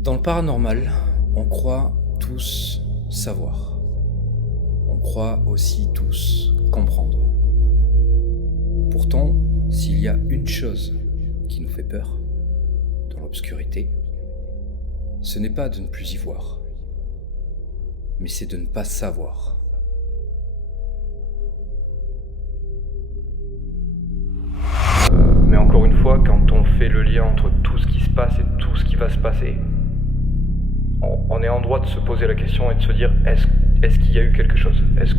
Dans le paranormal, on croit tous savoir. On croit aussi tous comprendre. Pourtant, s'il y a une chose qui nous fait peur dans l'obscurité, ce n'est pas de ne plus y voir, mais c'est de ne pas savoir. Mais encore une fois, quand on fait le lien entre tout ce qui se passe et tout ce qui va se passer, on est en droit de se poser la question et de se dire est-ce qu'il y a eu quelque chose? Est-ce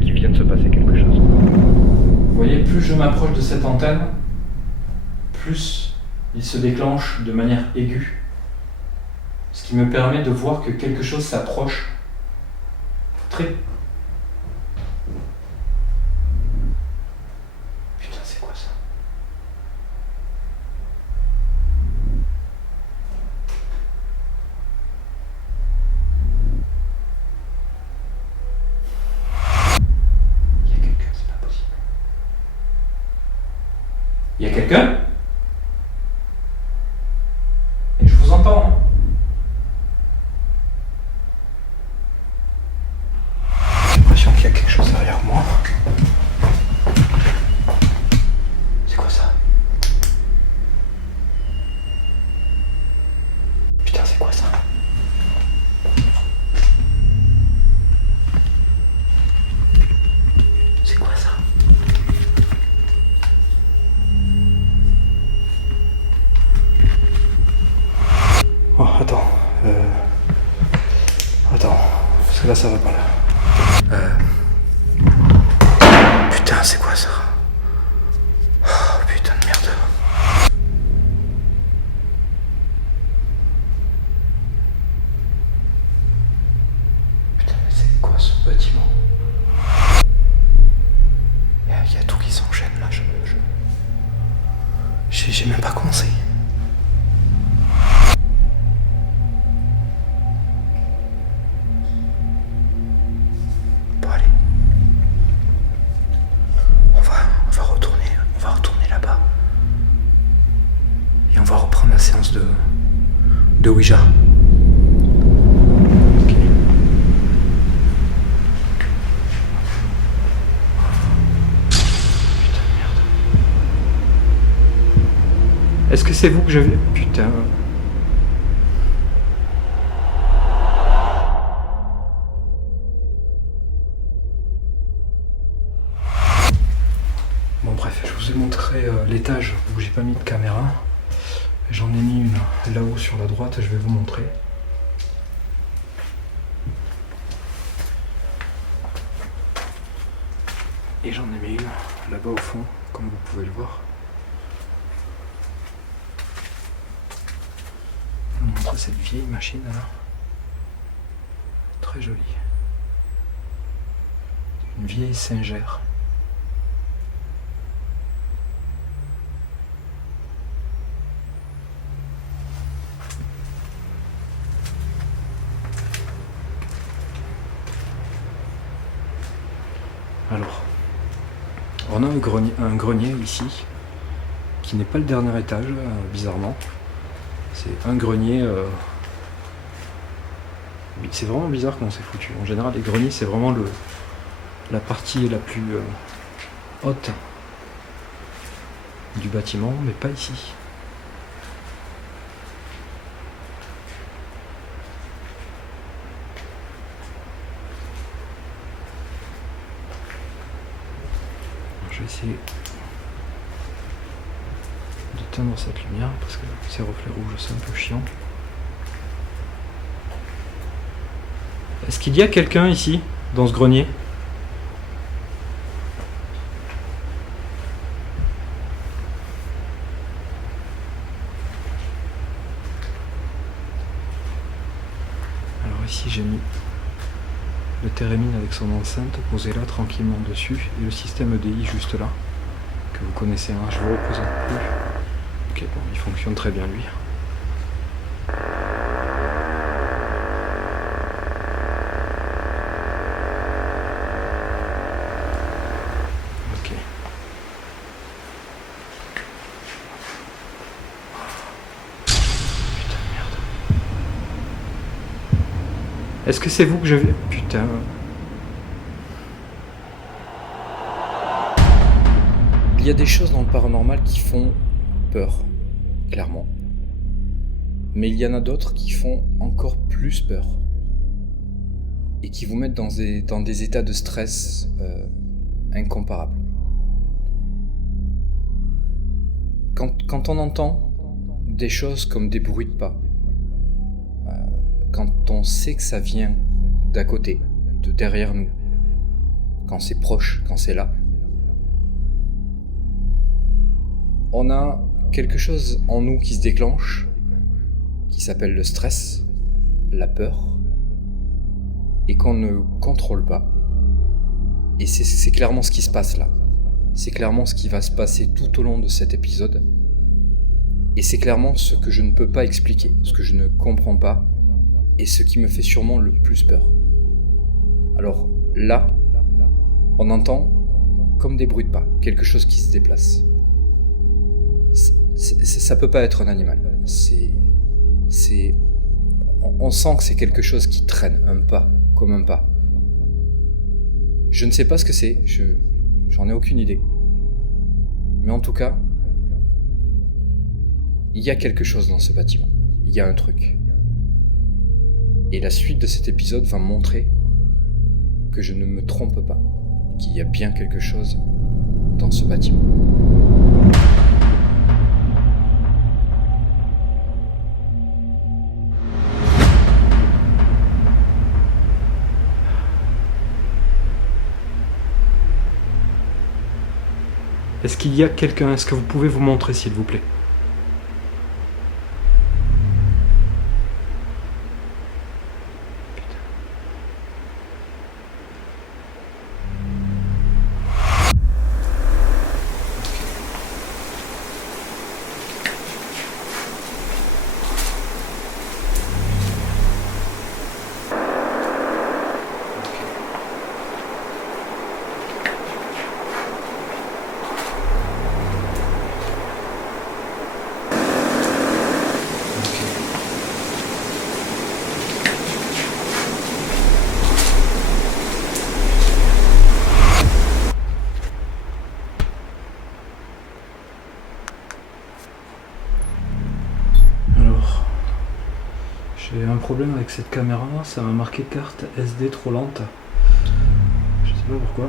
qu'il vient de se passer quelque chose? Vous voyez, plus je m'approche de cette antenne, plus il se déclenche de manière aiguë, ce qui me permet de voir que quelque chose s'approche très... Putain, c'est quoi ça? Il y a quelqu'un, c'est pas possible. Il y a quelqu'un? Et je vous entends, hein. J'ai l'impression qu'il y a quelque chose derrière moi. C'est quoi ça? Putain, c'est quoi ça? C'est quoi ça? Oh, attends. Attends. Parce que là, ça va pas là. Putain, c'est quoi ça? Oh, putain de merde. Putain, mais c'est quoi ce bâtiment? Il y a tout qui s'enchaîne là. J'ai même pas commencé. Bon, allez. On va retourner là-bas. Et on va reprendre la séance de Ouija. Ok. Putain de merde. Est-ce que c'est vous que j'avais... Putain. Bon bref, je vous ai montré l'étage où j'ai pas mis de caméra. J'en ai mis une là-haut sur la droite, je vais vous montrer. Et j'en ai mis une là-bas au fond, comme vous pouvez le voir. Je vais vous montrer cette vieille machine là. Très jolie. Une vieille Singer. Alors, on a un grenier ici, qui n'est pas le dernier étage, bizarrement. C'est un grenier... C'est vraiment bizarre comment c'est foutu. En général, les greniers, c'est vraiment la partie la plus haute du bâtiment, mais pas ici. Je vais essayer d'éteindre cette lumière parce que ces reflets rouges c'est un peu chiant. Est-ce qu'il y a quelqu'un ici, dans ce grenier? Alors ici j'ai mis le térémine avec son enceinte posé là tranquillement dessus et le système EDI juste là que vous connaissez, hein, je vous représente plus. Ok, bon, il fonctionne très bien lui. Ok. Putain de merde. Est-ce que c'est vous que je vais... Putain. Il y a des choses dans le paranormal qui font peur, clairement. Mais il y en a d'autres qui font encore plus peur. Et qui vous mettent dans des états de stress incomparables. Quand on entend des choses comme des bruits de pas, quand on sait que ça vient d'à côté, de derrière nous, quand c'est proche, quand c'est là, on a quelque chose en nous qui se déclenche, qui s'appelle le stress, la peur, et qu'on ne contrôle pas. Et c'est clairement ce qui se passe là. C'est clairement ce qui va se passer tout au long de cet épisode. Et c'est clairement ce que je ne peux pas expliquer, ce que je ne comprends pas, et ce qui me fait sûrement le plus peur. Alors là, on entend comme des bruits de pas, quelque chose qui se déplace. Ça peut pas être un animal. On sent que c'est quelque chose qui traîne, un pas, comme un pas. Je ne sais pas ce que c'est, j'en ai aucune idée. Mais en tout cas, il y a quelque chose dans ce bâtiment. Il y a un truc. Et la suite de cet épisode va montrer que je ne me trompe pas, qu'il y a bien quelque chose dans ce bâtiment. Est-ce qu'il y a quelqu'un? Est-ce que vous pouvez vous montrer, s'il vous plaît? J'ai un problème avec cette caméra, ça m'a marqué carte SD trop lente. Je sais pas pourquoi.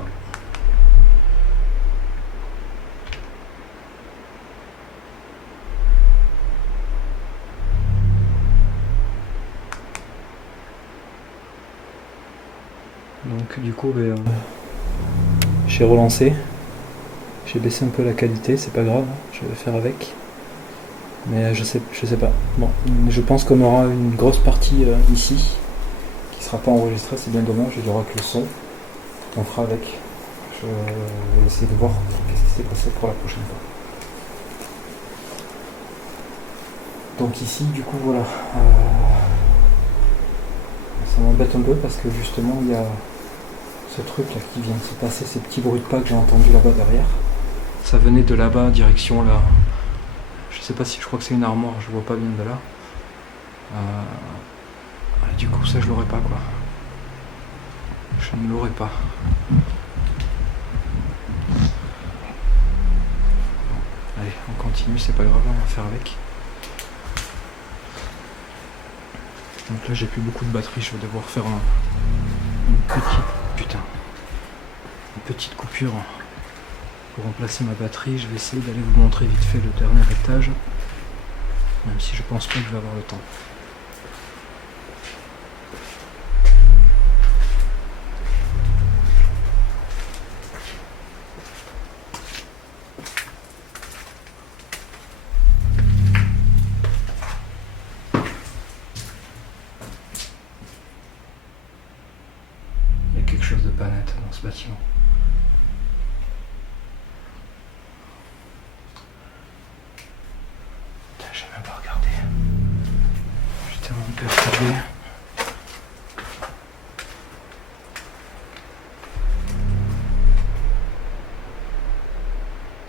Donc du coup, j'ai relancé. J'ai baissé un peu la qualité, c'est pas grave, je vais faire avec. Mais je sais pas. Bon, je pense qu'on aura une grosse partie ici qui sera pas enregistrée, c'est bien dommage, il y aura que le son. On fera avec. Je vais essayer de voir qu'est-ce qui s'est passé pour la prochaine fois. Donc ici, du coup, voilà. Ça m'embête un peu parce que justement, il y a ce truc là qui vient de se passer, ces petits bruits de pas que j'ai entendus là-bas derrière. Ça venait de là-bas, direction là. Je sais pas si je crois que c'est une armoire, je vois pas bien de là. Du coup ça je l'aurais pas quoi. Je ne l'aurais pas. Allez, on continue, c'est pas grave, on va faire avec. Donc là j'ai plus beaucoup de batterie, je vais devoir faire une petite coupure. Pour remplacer ma batterie, je vais essayer d'aller vous montrer vite fait le dernier étage, même si je pense pas que je vais avoir le temps. Il y a quelque chose de pas net dans ce bâtiment.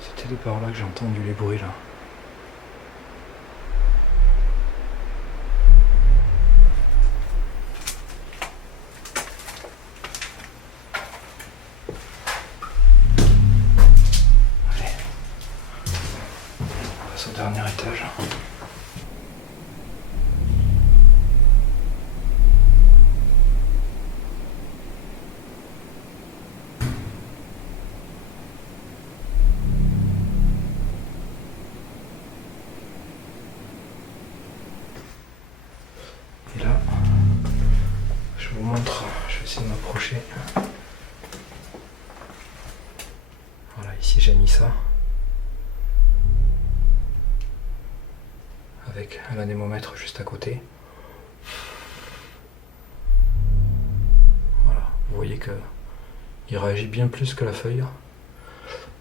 C'était de par là que j'ai entendu les bruits là. essayer de m'approcher. Voilà, ici j'ai mis ça. Avec un anémomètre juste à côté. Voilà, vous voyez que il réagit bien plus que la feuille.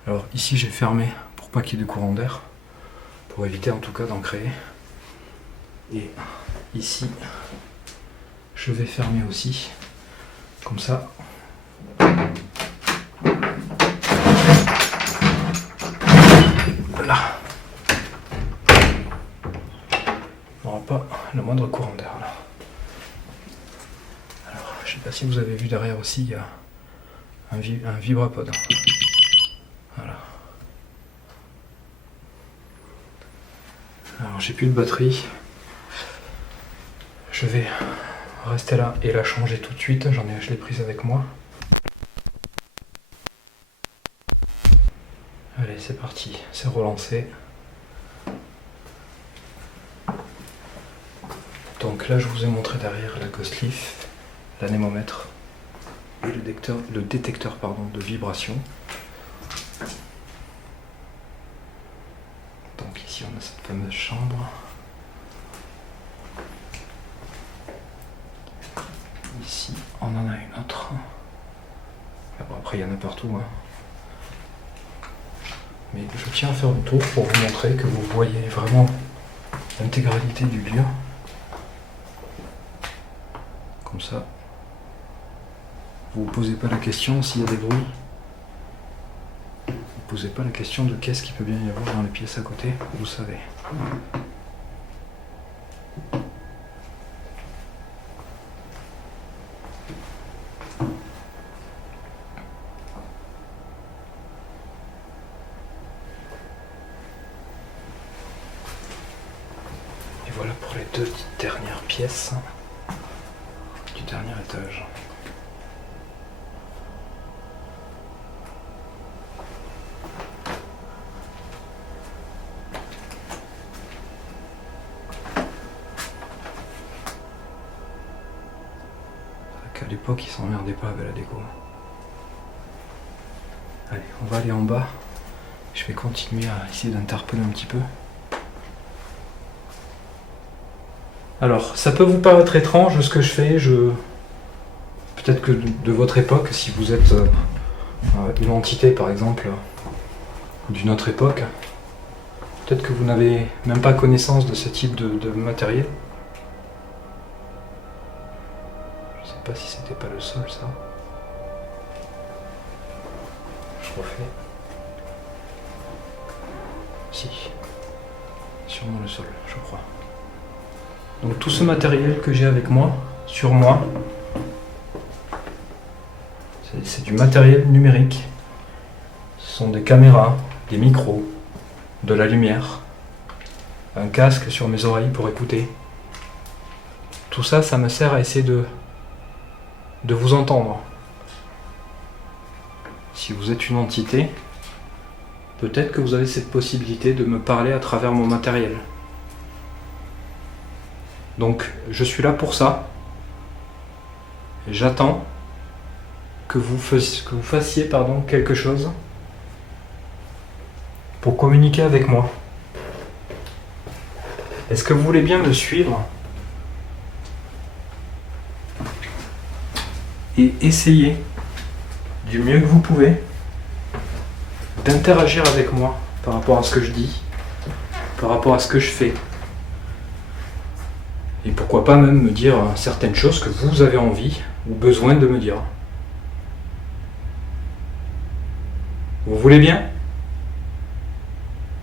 Alors ici j'ai fermé pour pas qu'il y ait de courant d'air, pour éviter en tout cas d'en créer. Et ici je vais fermer aussi, comme ça. Là. On n'aura pas le moindre courant d'air là. Alors je sais pas si vous avez vu derrière aussi, il y a un vibrapod. Voilà. Alors j'ai plus de batterie. Je vais rester là et la changer tout de suite. Je l'ai prise avec moi. Allez, c'est parti. C'est relancé. Donc là, je vous ai montré derrière la Ghost Leaf, l'anémomètre et le détecteur de vibration. Donc ici, on a cette fameuse chambre. Ici, on en a une autre. Bon, après, il y en a partout. Hein. Mais je tiens à faire un tour pour vous montrer que vous voyez vraiment l'intégralité du lieu. Comme ça, vous ne posez pas la question s'il y a des bruits. Vous ne posez pas la question de qu'est-ce qu'il peut bien y avoir dans les pièces à côté, vous savez. Et voilà pour les deux dernières pièces du dernier étage. À l'époque, ils s'emmerdaient pas avec la déco. Allez, on va aller en bas. Je vais continuer à essayer d'interpeller un petit peu. Alors, ça peut vous paraître étrange ce que je fais. Peut-être que de votre époque, si vous êtes une entité par exemple d'une autre époque, peut-être que vous n'avez même pas connaissance de ce type de matériel. Je sais pas si c'était pas le sol ça. Je refais. Si. Sûrement le sol, je crois. Donc tout ce matériel que j'ai avec moi, sur moi, c'est du matériel numérique. Ce sont des caméras, des micros, de la lumière, un casque sur mes oreilles pour écouter. Tout ça, ça me sert à essayer de vous entendre. Si vous êtes une entité, peut-être que vous avez cette possibilité de me parler à travers mon matériel. Donc je suis là pour ça. J'attends que vous fassiez quelque chose pour communiquer avec moi. Est-ce que vous voulez bien me suivre et essayer du mieux que vous pouvez d'interagir avec moi par rapport à ce que je dis, par rapport à ce que je fais? Et pourquoi pas même me dire certaines choses que vous avez envie ou besoin de me dire. Vous voulez bien?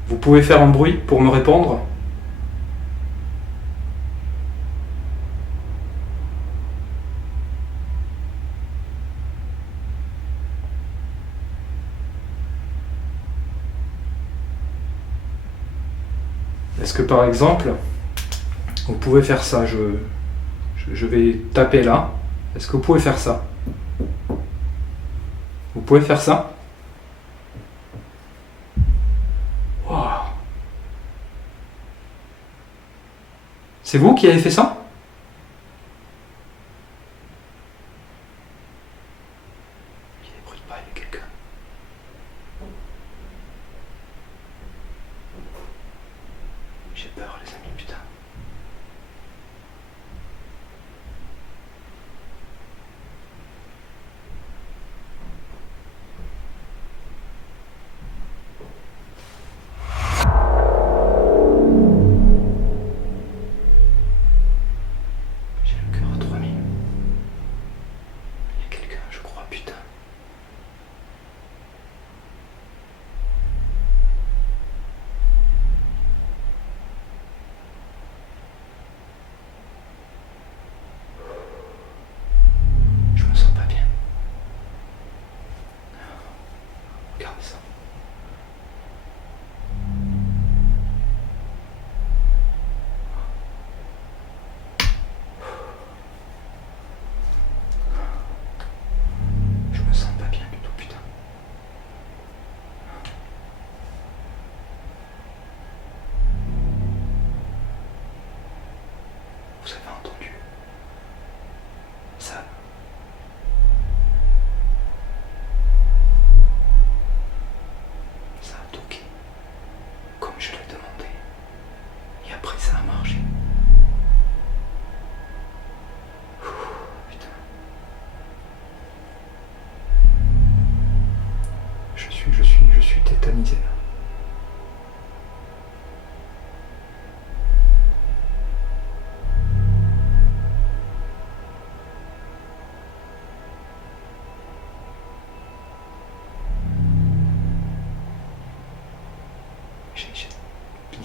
Vous pouvez faire un bruit pour me répondre? Est-ce que par exemple, vous pouvez faire ça? Je vais taper là. Est-ce que vous pouvez faire ça? Vous pouvez faire ça? Wow. C'est vous qui avez fait ça?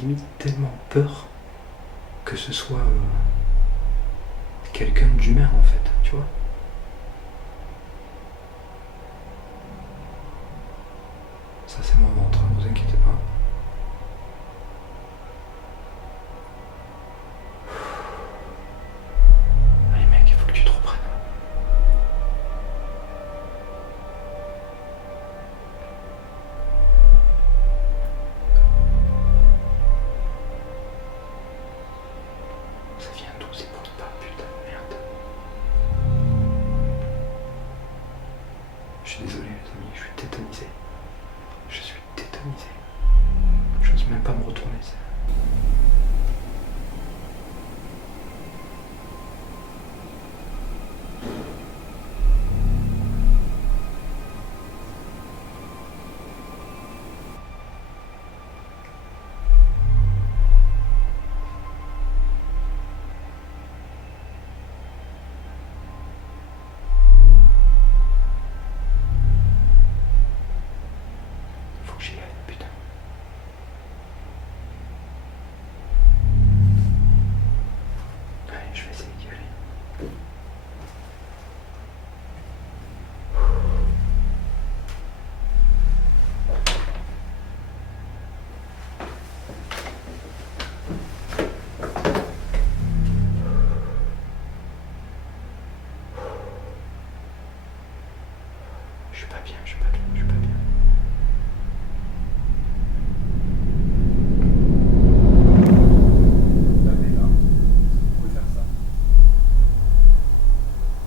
limite tellement peur que ce soit quelqu'un d'humain en fait, tu vois. Ça c'est mon ventre, ne vous inquiétez pas. Allez mec, il faut que tu te reprennes. Ça vient d'où ces bruits de pas, putain de merde. Je suis désolé les amis, je suis tétanisé. Je suis tétanisé. J'ose même pas me retourner. Faut que j'y aille, putain. Allez, je vais essayer d'y aller. Je suis pas bien, je suis pas bien, je suis pas bien. Tapez là. Vous pouvez faire ça.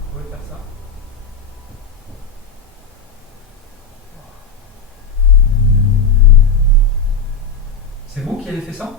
Vous pouvez faire ça. C'est vous qui avez fait ça?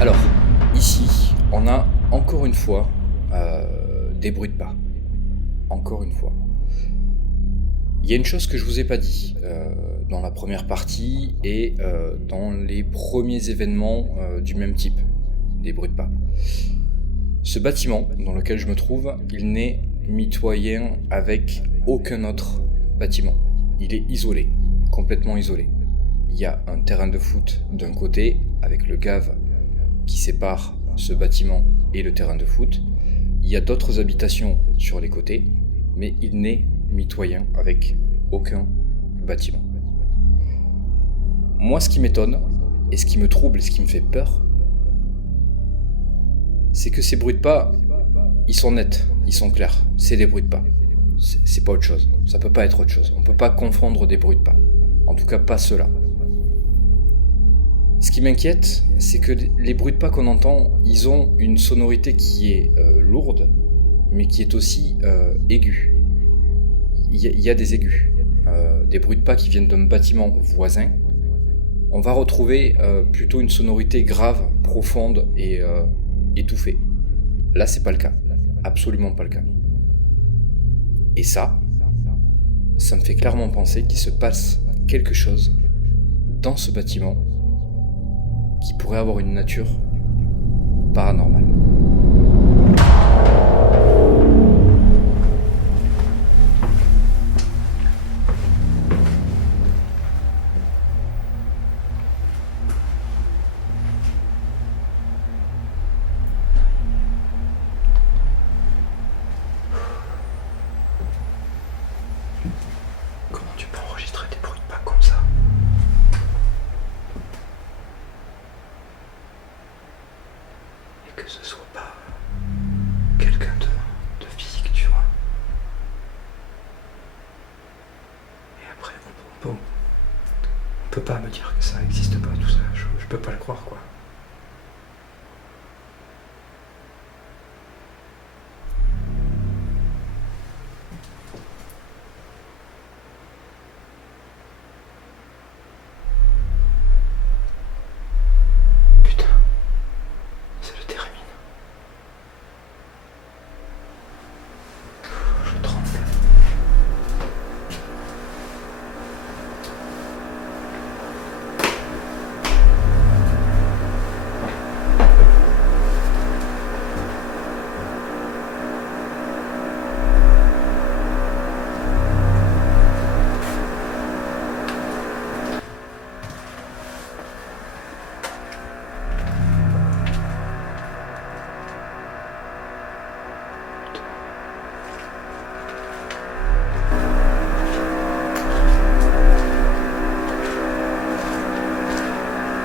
Alors, ici, on a encore une fois des bruits de pas. Encore une fois. Il y a une chose que je vous ai pas dit dans la première partie et dans les premiers événements du même type, des bruits de pas. Ce bâtiment dans lequel je me trouve, il n'est mitoyen avec aucun autre bâtiment. Il est isolé, complètement isolé. Il y a un terrain de foot d'un côté avec le gave qui sépare ce bâtiment et le terrain de foot. Il y a d'autres habitations sur les côtés, mais il n'est mitoyen avec aucun bâtiment. Moi, ce qui m'étonne, et ce qui me trouble, et ce qui me fait peur, c'est que ces bruits de pas, ils sont nets, ils sont clairs. C'est des bruits de pas. C'est pas autre chose. Ça peut pas être autre chose. On peut pas confondre des bruits de pas. En tout cas, pas ceux-là. Ce qui m'inquiète, c'est que les bruits de pas qu'on entend, ils ont une sonorité qui est lourde, mais qui est aussi aiguë. Il y a des aigus. Des bruits de pas qui viennent d'un bâtiment voisin. On va retrouver plutôt une sonorité grave, profonde et étouffée. Là, c'est pas le cas. Absolument pas le cas. Et ça me fait clairement penser qu'il se passe quelque chose dans ce bâtiment qui pourrait avoir une nature paranormale. peux pas me dire que ça n'existe pas, tout ça. Je peux pas le croire, quoi. Putain, c'est le Térémine. Je tremble.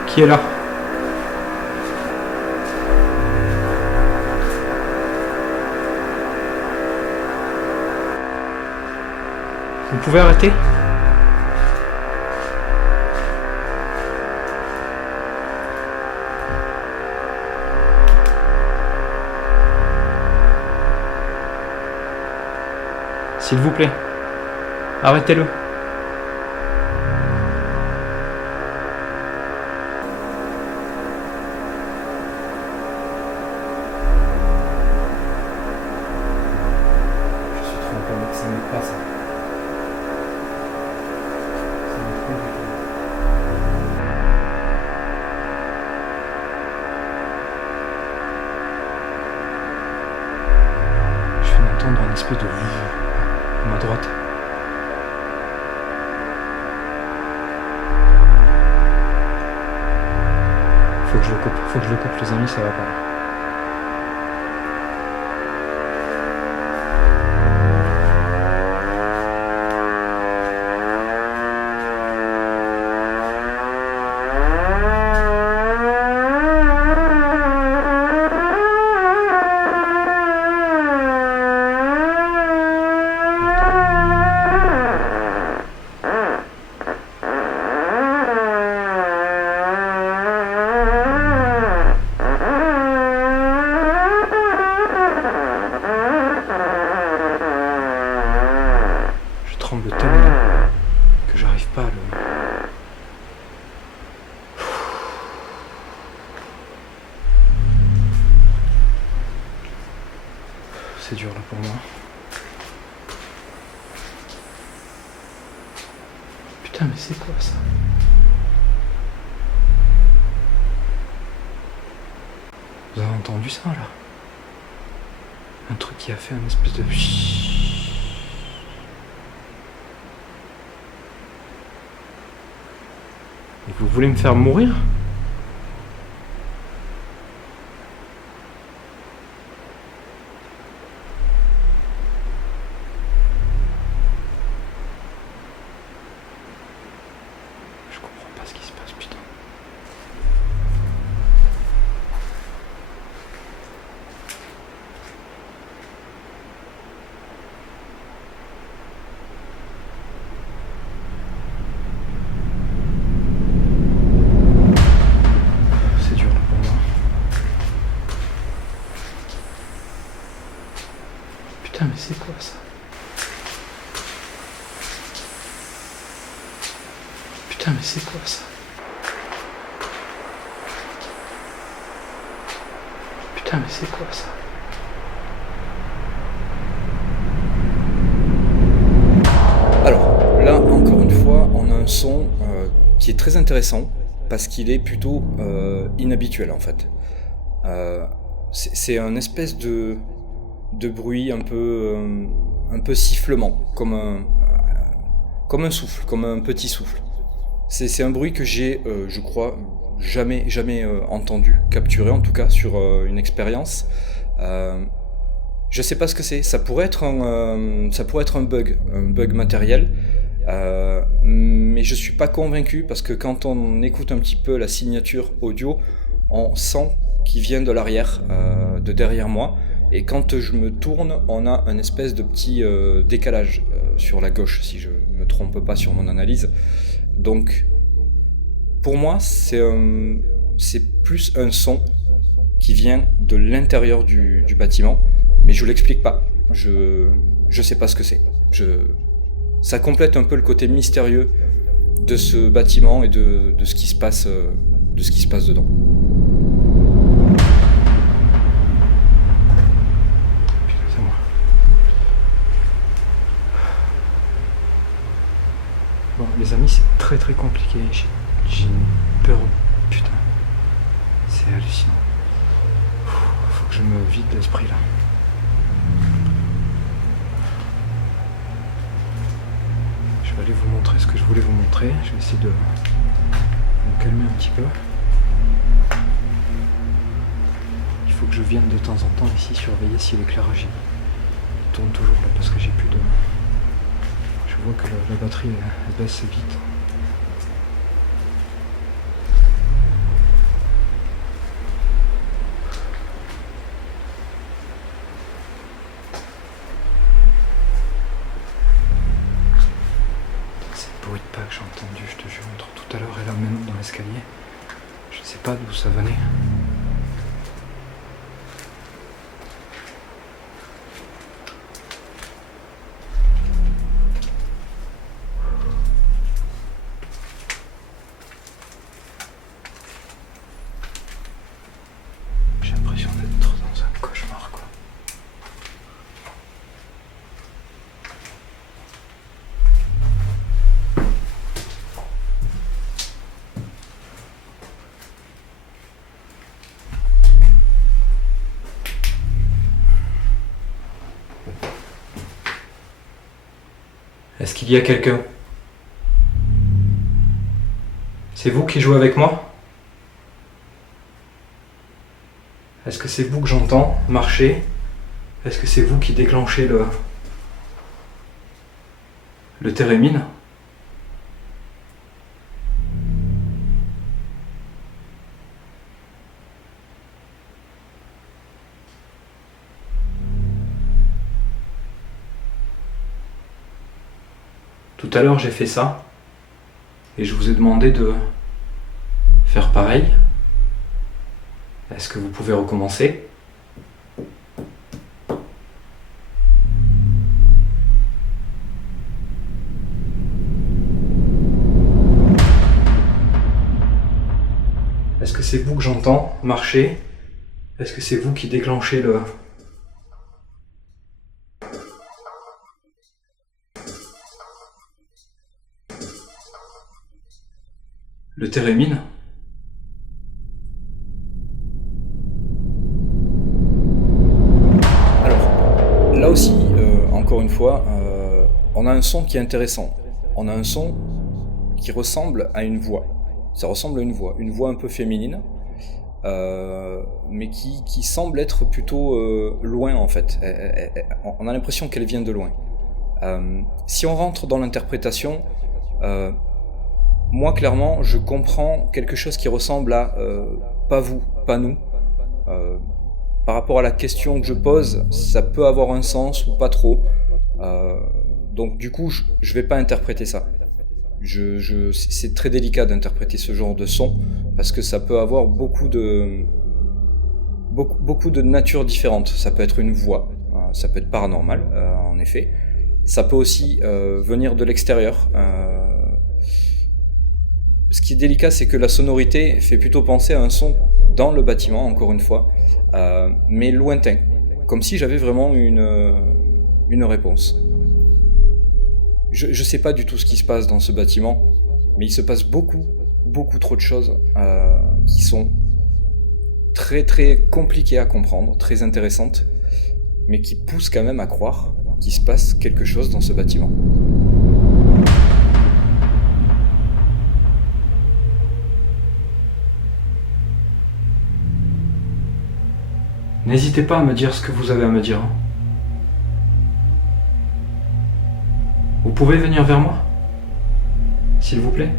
Qui est là? Vous pouvez arrêter? S'il vous plaît, arrêtez-le. Ça m'aide pas, ça. Ça m'aide pas du tout. Je viens d'entendre un espèce de à ma droite. Faut que je le coupe, les amis, ça va pas. Tremble tellement que j'arrive pas à le... C'est dur là pour moi. Putain, mais c'est quoi ça? Vous avez entendu ça là? Un truc qui a fait un espèce de... Et vous voulez me faire mourir? Je comprends pas ce qui se passe, putain. Putain, mais c'est quoi ça? Putain, mais c'est quoi ça? Putain, mais c'est quoi ça? Alors, là, encore une fois, on a un son qui est très intéressant parce qu'il est plutôt inhabituel en fait. C'est un espèce de bruit un peu sifflement, comme un souffle, comme un petit souffle. C'est un bruit que j'ai, je crois, jamais entendu, capturé en tout cas sur une expérience. Je sais pas ce que c'est. Ça pourrait être un bug matériel, mais je suis pas convaincu parce que quand on écoute un petit peu la signature audio, on sent qu'il vient de l'arrière, de derrière moi. Et quand je me tourne, on a un espèce de petit décalage sur la gauche, si je me trompe pas sur mon analyse. Donc, Pour moi, c'est plus un son qui vient de l'intérieur du bâtiment, mais je l'explique pas. Je sais pas ce que c'est. Ça complète un peu le côté mystérieux de ce bâtiment et de ce qui se passe, dedans. Putain, c'est moi. Bon, les amis, c'est très très compliqué. J'ai une peur. Putain, c'est hallucinant. Faut que je me vide l'esprit là. Je vais aller vous montrer ce que je voulais vous montrer. Je vais essayer de me calmer un petit peu. Il faut que je vienne de temps en temps ici surveiller si l'éclairage il tourne toujours là parce que j'ai plus de... Je vois que la batterie elle baisse vite. Bruit de pas que j'ai entendu, je te jure, entre tout à l'heure et là maintenant dans l'escalier. Je sais pas d'où ça venait. J'ai l'impression d'être dans un cauchemar, quoi. Est-ce qu'il y a quelqu'un? C'est vous qui jouez avec moi? Est-ce que c'est vous que j'entends marcher? Est-ce que c'est vous qui déclenchez le térémine? Tout à l'heure j'ai fait ça et je vous ai demandé de faire pareil. Est-ce que vous pouvez recommencer? Est-ce que c'est vous que j'entends marcher? Est-ce que c'est vous qui déclenchez le térémine? Alors, là aussi, encore une fois, on a un son qui est intéressant. On a un son qui ressemble à une voix. Ça ressemble à une voix un peu féminine, mais qui semble être plutôt loin en fait. On a l'impression qu'elle vient de loin. Si on rentre dans l'interprétation, moi clairement je comprends quelque chose qui ressemble à pas vous, pas nous. Par rapport à la question que je pose, ça peut avoir un sens ou pas trop. Donc du coup je vais pas interpréter ça. C'est très délicat d'interpréter ce genre de son parce que ça peut avoir beaucoup de natures différentes. Ça peut être une voix, ça peut être paranormal en effet. Ça peut aussi venir de l'extérieur. Ce qui est délicat, c'est que la sonorité fait plutôt penser à un son dans le bâtiment, encore une fois, mais lointain, comme si j'avais vraiment une réponse. Je sais pas du tout ce qui se passe dans ce bâtiment, mais il se passe beaucoup trop de choses qui sont très très compliquées à comprendre, très intéressantes, mais qui poussent quand même à croire qu'il se passe quelque chose dans ce bâtiment. N'hésitez pas à me dire ce que vous avez à me dire. Vous pouvez venir vers moi, s'il vous plaît?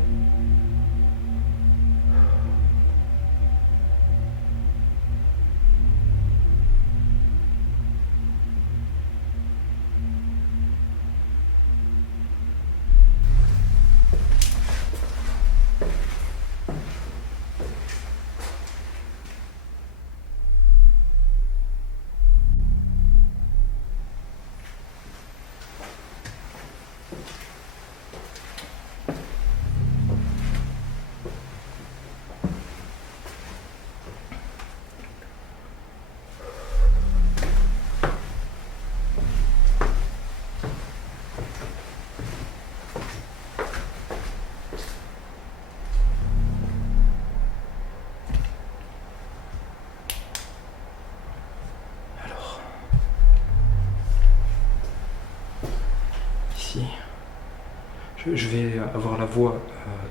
Je vais avoir la voix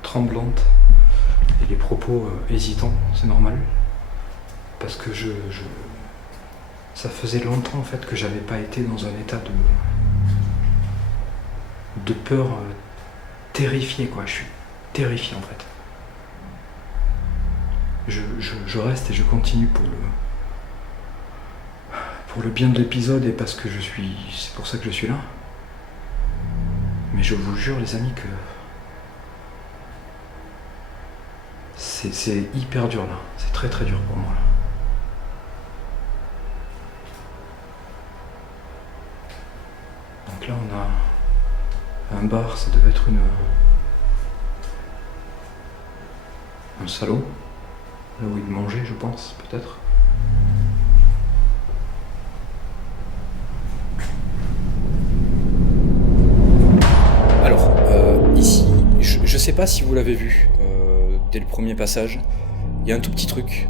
tremblante et les propos hésitants, c'est normal. Parce que ça faisait longtemps en fait que j'avais pas été dans un état de peur terrifié, quoi. Je suis terrifié en fait. Je reste et je continue pour le bien de l'épisode et parce que c'est pour ça que je suis là. Mais je vous jure les amis que c'est hyper dur là, c'est très très dur pour moi là. Donc là on a un bar, ça devait être un salon, là où il mangeait je pense, peut-être. Alors, ici, je sais pas si vous l'avez vu dès le premier passage, il y a un tout petit truc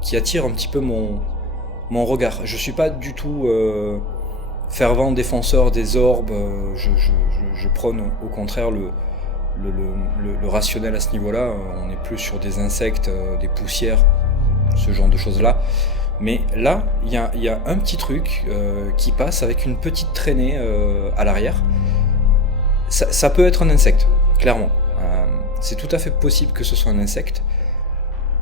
qui attire un petit peu mon regard. Je suis pas du tout fervent défenseur des orbes, je prône au contraire le rationnel à ce niveau-là. On est plus sur des insectes, des poussières, ce genre de choses-là. Mais là, il y a un petit truc qui passe avec une petite traînée à l'arrière. Ça peut être un insecte, clairement. C'est tout à fait possible que ce soit un insecte.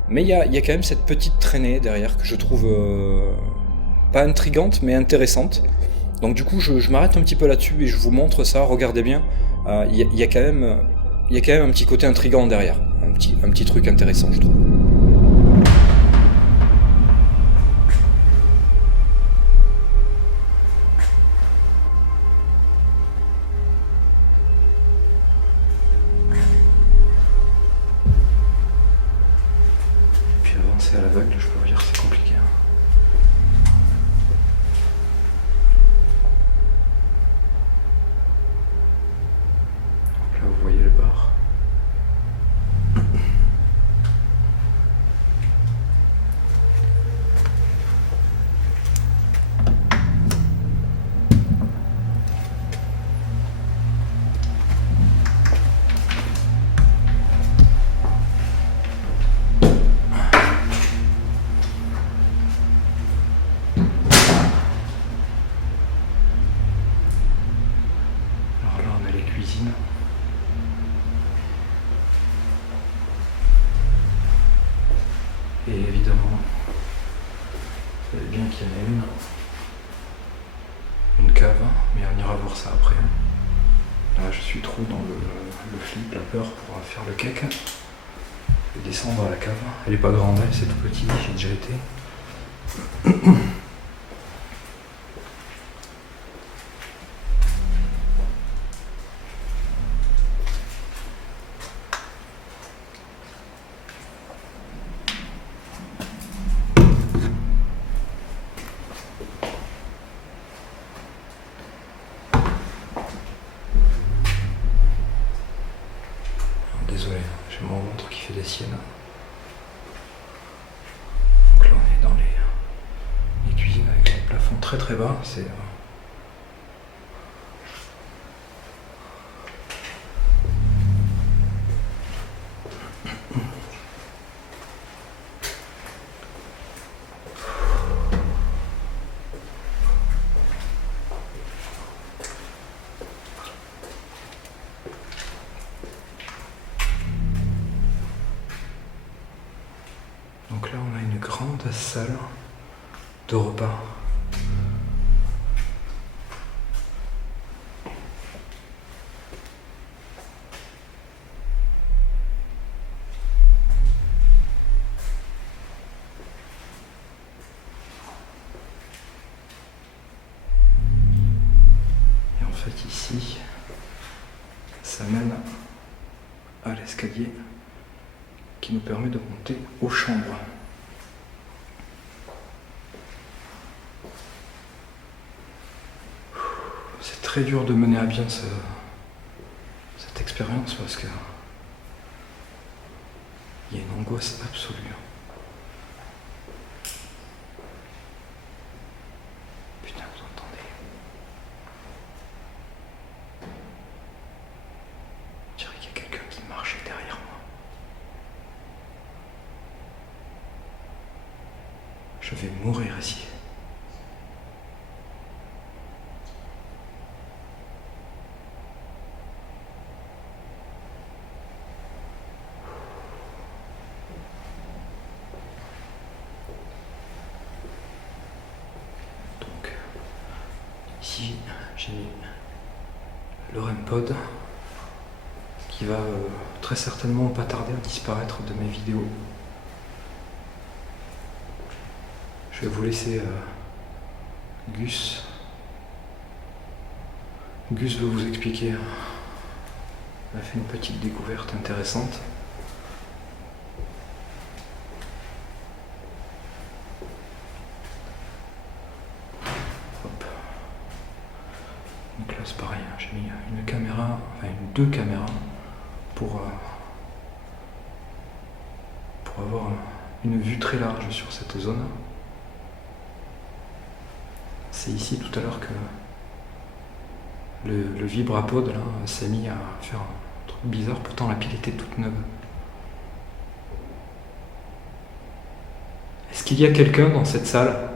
Mais il y a quand même cette petite traînée derrière que je trouve pas intrigante, mais intéressante. Donc du coup, je m'arrête un petit peu là-dessus et je vous montre ça. Regardez bien. Il y a quand même un petit côté intrigant derrière. Un petit truc intéressant, je trouve. À l'aveugle, je peux vous dire que c'est compliqué. Donc là, vous voyez le bar. Cuisine. Et évidemment, vous savez bien qu'il y en a une cave, mais on ira voir ça après. Là, je suis trop dans le flip, la peur pour faire le cake. Je vais descendre à la cave. Elle est pas grande, c'est tout petit, j'ai déjà été. Désolé, j'ai mon ventre qui fait des siennes. Donc là on est dans les cuisines avec les plafonds très très bas. C'est donc là on a une grande salle de repas. Et en fait ici, ça mène à l'escalier qui nous permet de monter aux chambres. C'est très dur de mener à bien cette expérience parce que il y a une angoisse absolue. Putain, vous entendez? Je vais mourir ici. Donc, ici, j'ai mis le REM-pod qui va très certainement pas tarder à disparaître de mes vidéos. Je vais vous laisser Gus. Gus veut vous expliquer. Il a fait une petite découverte intéressante. Hop. Donc là c'est pareil, hein. J'ai mis une caméra, enfin deux caméras pour avoir une vue très large sur cette zone. C'est ici tout à l'heure que le vibrapod là s'est mis à faire un truc bizarre, pourtant la pile était toute neuve. Est-ce qu'il y a quelqu'un dans cette salle?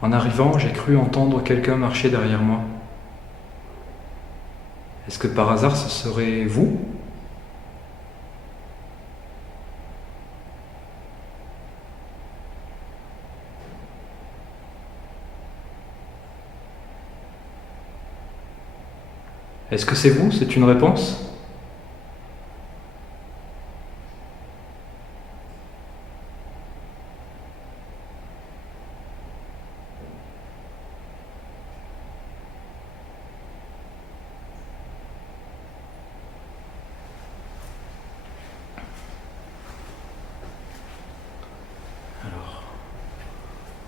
En arrivant, j'ai cru entendre quelqu'un marcher derrière moi. Est-ce que par hasard ce serait vous? Est-ce que c'est vous? C'est une réponse? Alors,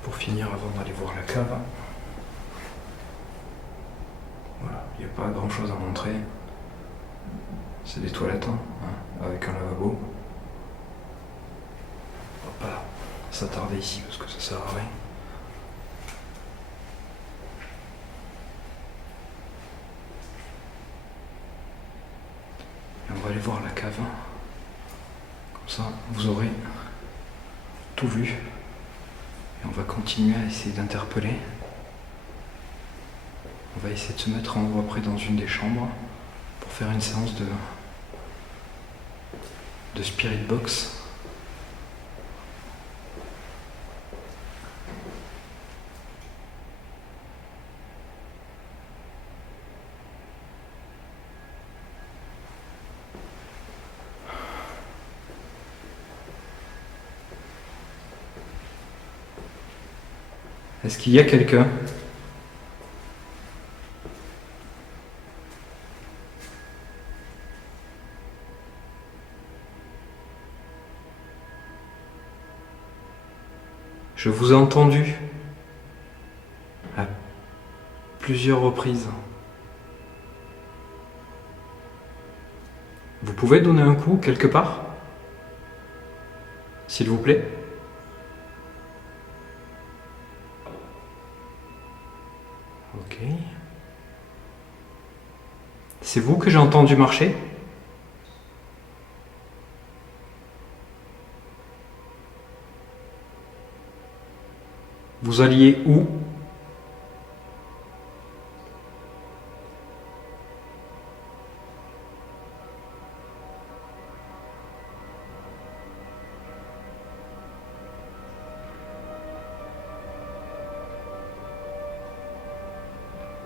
pour finir, avant d'aller voir la cave, voilà, il n'y a pas grand chose à montrer. C'est des toilettes, hein, avec un lavabo. On va pas s'attarder ici parce que ça sert à rien. Et on va aller voir la cave. Comme ça, vous aurez tout vu. Et on va continuer à essayer d'interpeller. On va essayer de se mettre en endroit près dans une des chambres pour faire une séance de spirit box. Est-ce qu'il y a quelqu'un? Je vous ai entendu à plusieurs reprises. Vous pouvez donner un coup quelque part? S'il vous plaît? Ok. C'est vous que j'ai entendu marcher? Vous alliez où?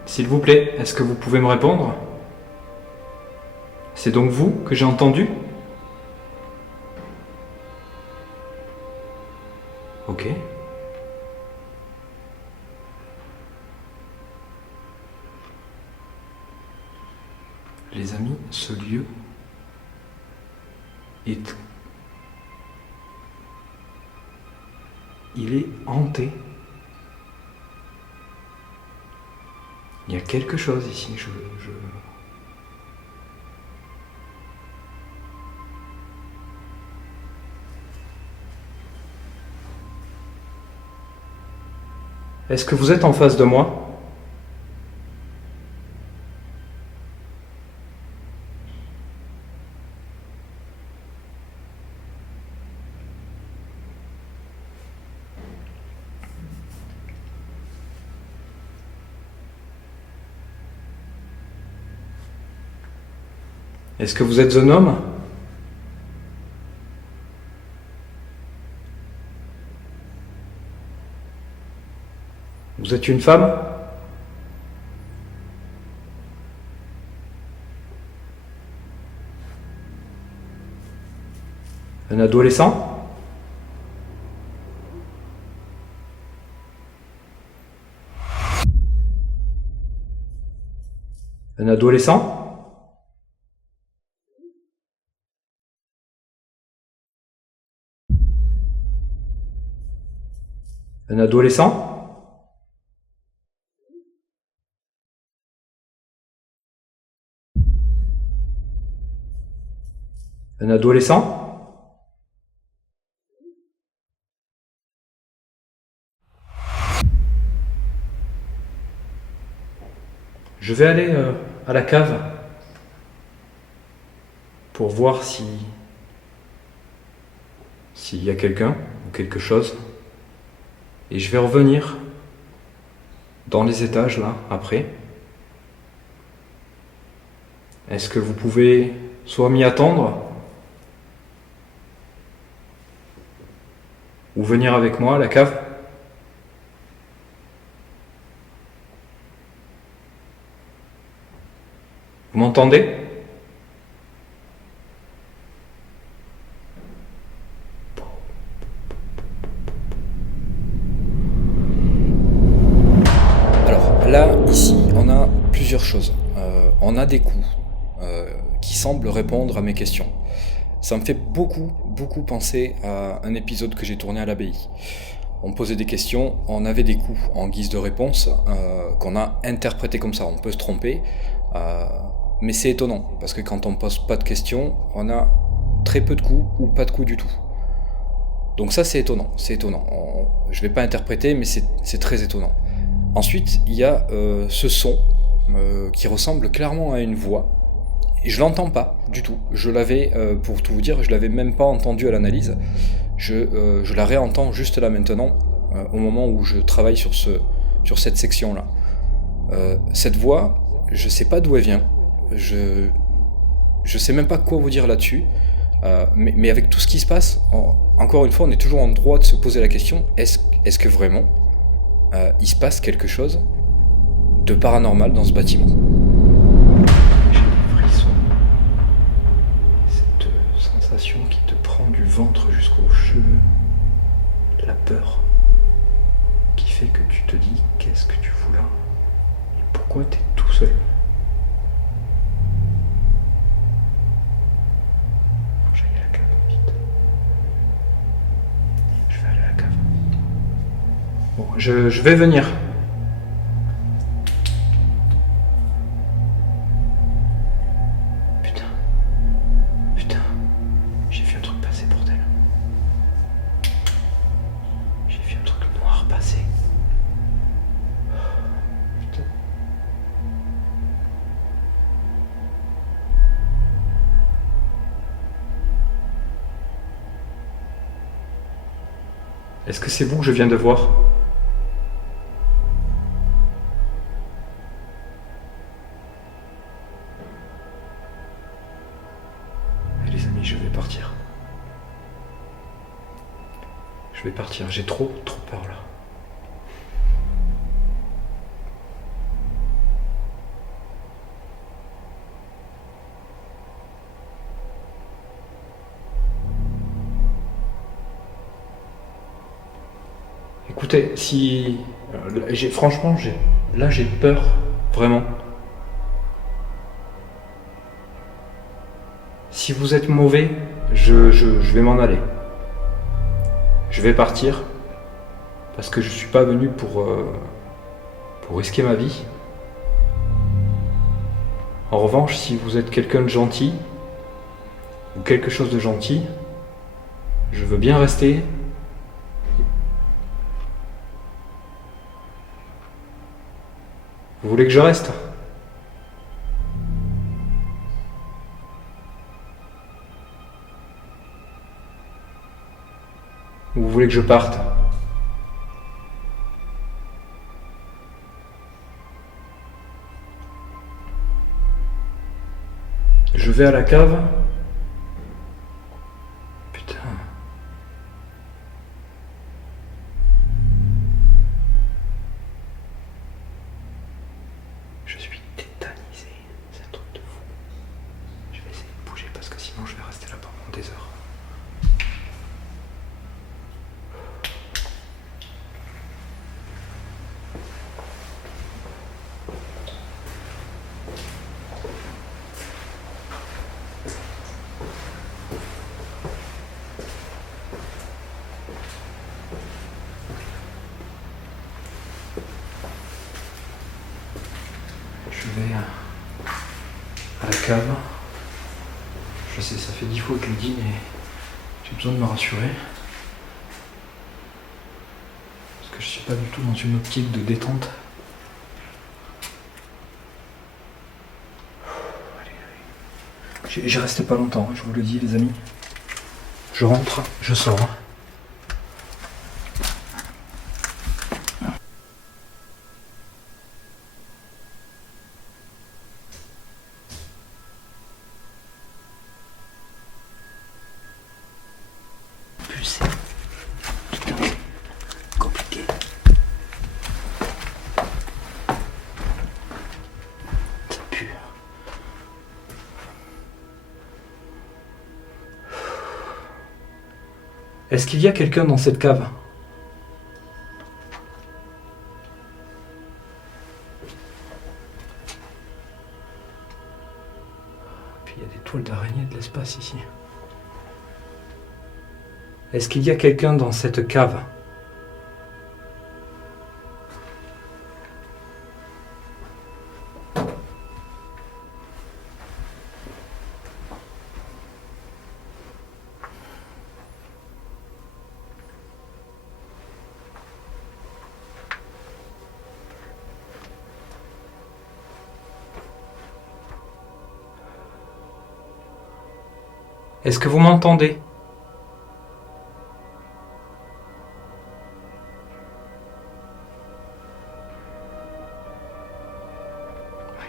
S'il vous plaît, est-ce que vous pouvez me répondre? C'est donc vous que j'ai entendu? Ok. Les amis, ce lieu est... Il est hanté. Il y a quelque chose ici, Est-ce que vous êtes en face de moi? Est-ce que vous êtes un homme? Vous êtes une femme? Un adolescent? Un adolescent? Un adolescent? Un adolescent? Je vais aller à la cave pour voir s'il y a quelqu'un ou quelque chose. Et je vais revenir dans les étages là après. Est-ce que vous pouvez soit m'y attendre ou venir avec moi à la cave? Vous m'entendez? Alors là, ici, on a plusieurs choses. On a des coups qui semblent répondre à mes questions. Ça me fait beaucoup penser à un épisode que j'ai tourné à l'abbaye. On me posait des questions, on avait des coups en guise de réponse qu'on a interprétés comme ça. On peut se tromper, mais c'est étonnant parce que quand on pose pas de questions, on a très peu de coups ou pas de coups du tout. Donc ça c'est étonnant. Je vais pas interpréter, mais c'est très étonnant. Ensuite, il y a ce son qui ressemble clairement à une voix. Et je l'entends pas du tout. Je l'avais, pour tout vous dire, je l'avais même pas entendu à l'analyse. Je la réentends juste là maintenant, au moment où je travaille sur cette section-là. Cette voix, je sais pas d'où elle vient. Je sais même pas quoi vous dire là-dessus. Mais avec tout ce qui se passe, encore une fois, on est toujours en droit de se poser la question, est-ce que vraiment il se passe quelque chose de paranormal dans ce bâtiment? J'ai des frissons. Cette sensation qui te prend du ventre jusqu'aux cheveux. La peur qui fait que tu te dis, qu'est-ce que tu fous là? Et pourquoi t'es tout seul? Faut que j'aille à la cave, vite. Je vais aller à la cave. Bon, je vais venir. Putain, j'ai vu un truc passer, bordel. J'ai vu un truc noir passer. Putain. Est-ce que c'est vous que je viens de voir? Les amis, je vais partir. Je vais partir, j'ai trop peur là. Écoutez, si... franchement, j'ai peur, vraiment. Si vous êtes mauvais, je vais m'en aller. Je vais partir, parce que je suis pas venu pour risquer ma vie. En revanche, si vous êtes quelqu'un de gentil, ou quelque chose de gentil, je veux bien rester. Vous voulez que je reste? Ou vous voulez que je parte? Je vais à la cave. Putain. Je suis tétanisé. C'est un truc de fou. Je vais essayer de bouger parce que sinon je vais rester là pendant des heures. Je vais à la cave. Je sais, ça fait 10 fois que je le dis, mais j'ai besoin de me rassurer. Parce que je suis pas du tout dans une optique de détente. J'y restais pas longtemps, je vous le dis les amis. Je rentre, je sors. C'est putain, compliqué. Ça pue. Est-ce qu'il y a quelqu'un dans cette cave? Puis il y a des toiles d'araignée de l'espace ici. Est-ce qu'il y a quelqu'un dans cette cave? Est-ce que vous m'entendez?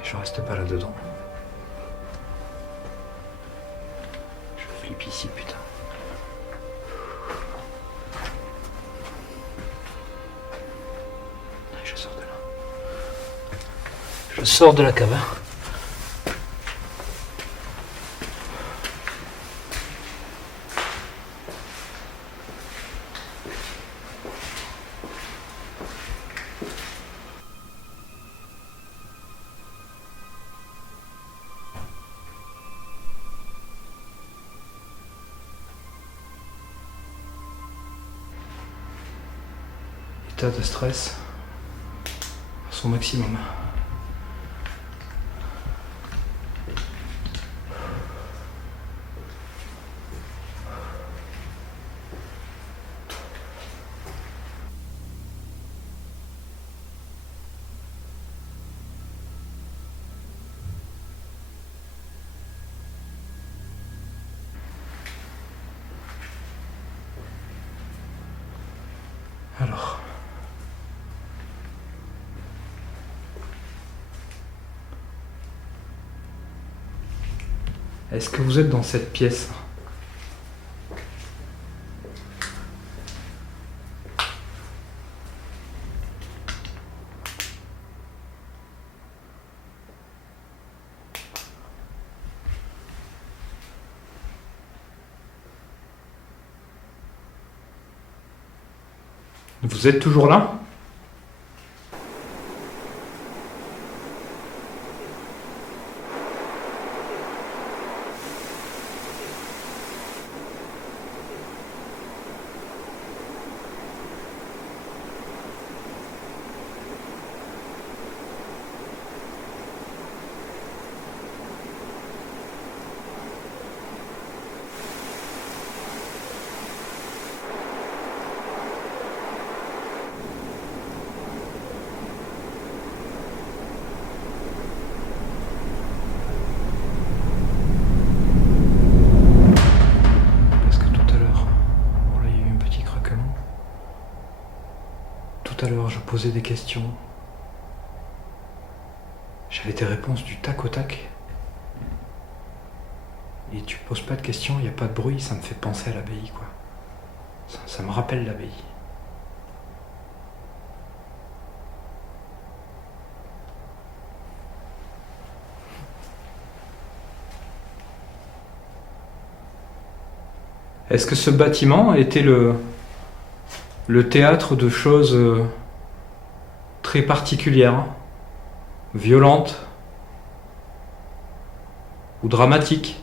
Je reste pas là-dedans. Je flippe ici, putain. Je sors de là. Je sors de la cave. État de stress à son maximum. Alors. Est-ce que vous êtes dans cette pièce? Vous êtes toujours là? Tout à l'heure, je posais des questions. J'avais des réponses du tac au tac. Et tu poses pas de questions, il n'y a pas de bruit, ça me fait penser à l'abbaye, quoi. Ça me rappelle l'abbaye. Est-ce que ce bâtiment était le théâtre de choses très particulières, violentes ou dramatiques?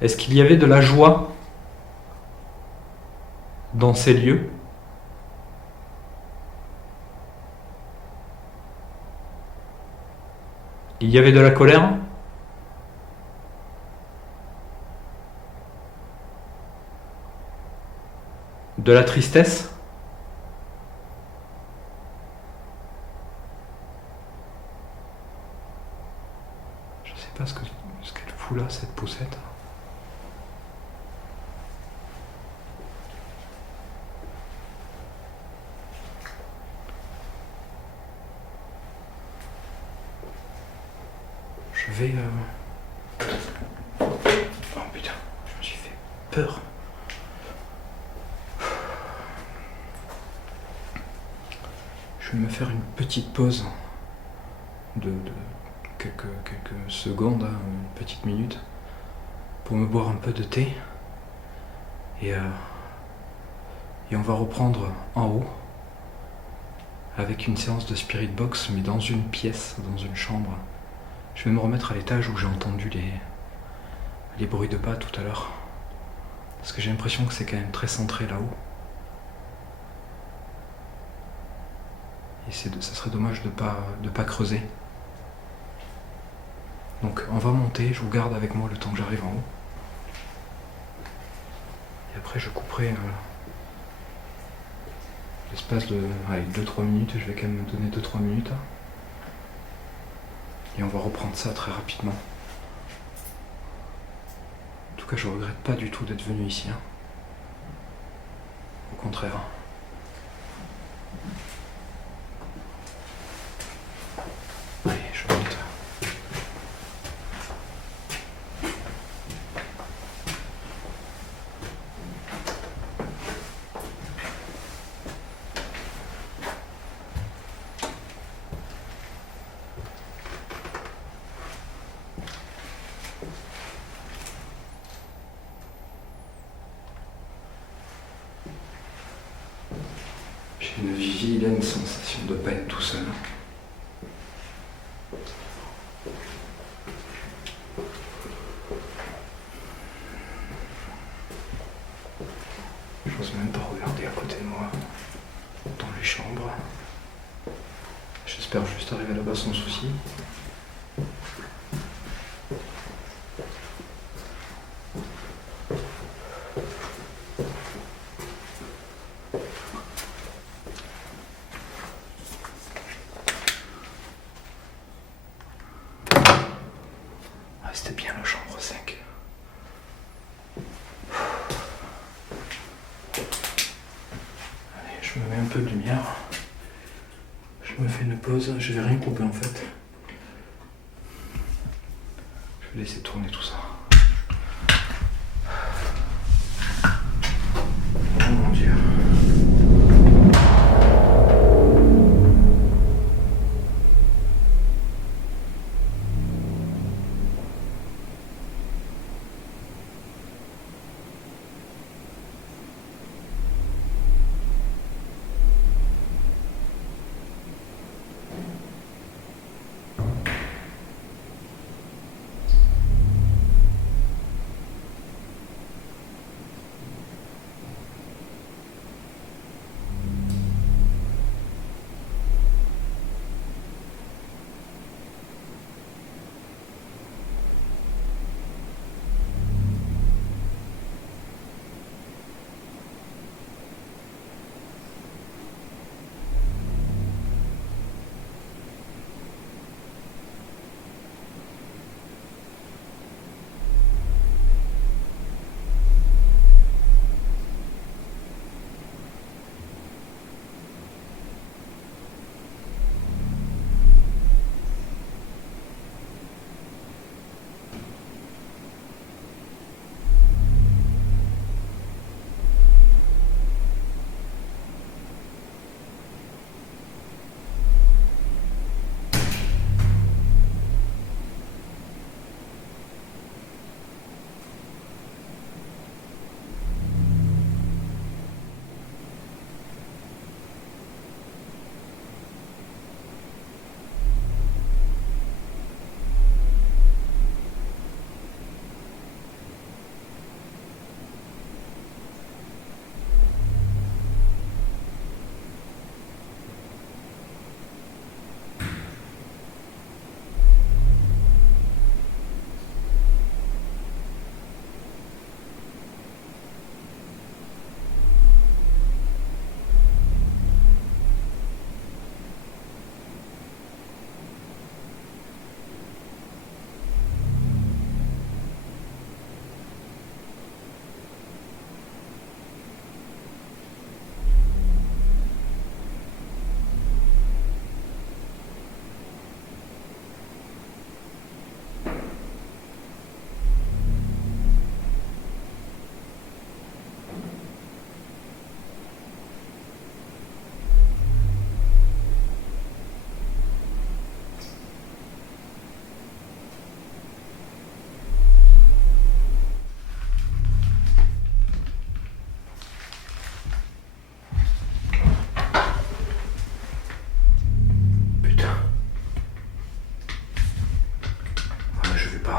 Est-ce qu'il y avait de la joie dans ces lieux? Il y avait de la colère? De la tristesse? Je sais pas ce qu'elle fout là, cette poussette. Je vais... Oh putain, je me suis fait peur. Je vais me faire une petite pause de quelques secondes, une petite minute, pour me boire un peu de thé. Et on va reprendre en haut avec une séance de spirit box, mais dans une pièce, dans une chambre. Je vais me remettre à l'étage où j'ai entendu les bruits de pas tout à l'heure. Parce que j'ai l'impression que c'est quand même très centré là-haut. Et ça serait dommage de pas creuser. Donc on va monter, je vous garde avec moi le temps que j'arrive en haut. Et après je couperai l'espace de 2-3 minutes, je vais quand même me donner 2-3 minutes. Et on va reprendre ça très rapidement. En tout cas, je regrette pas du tout d'être venu ici. Au contraire. Allez, je monte. J'ai une vilaine sensation de ne pas être tout seul. J'ose même pas regarder à côté de moi, dans les chambres. J'espère juste arriver là-bas sans souci. C'était bien la chambre 5. Allez, je me mets un peu de lumière. Je me fais une pause. Je vais rien couper en fait. Je vais laisser tourner tout ça. Oh mon Dieu.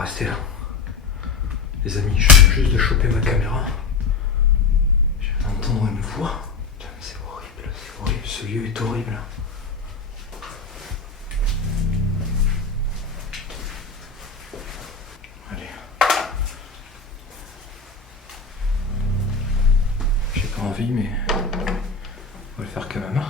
rester là. Les amis, je viens juste de choper ma caméra. Je viens d'entendre une voix. Putain, c'est horrible, ce lieu est horrible. Allez. J'ai pas envie, mais on va le faire quand même.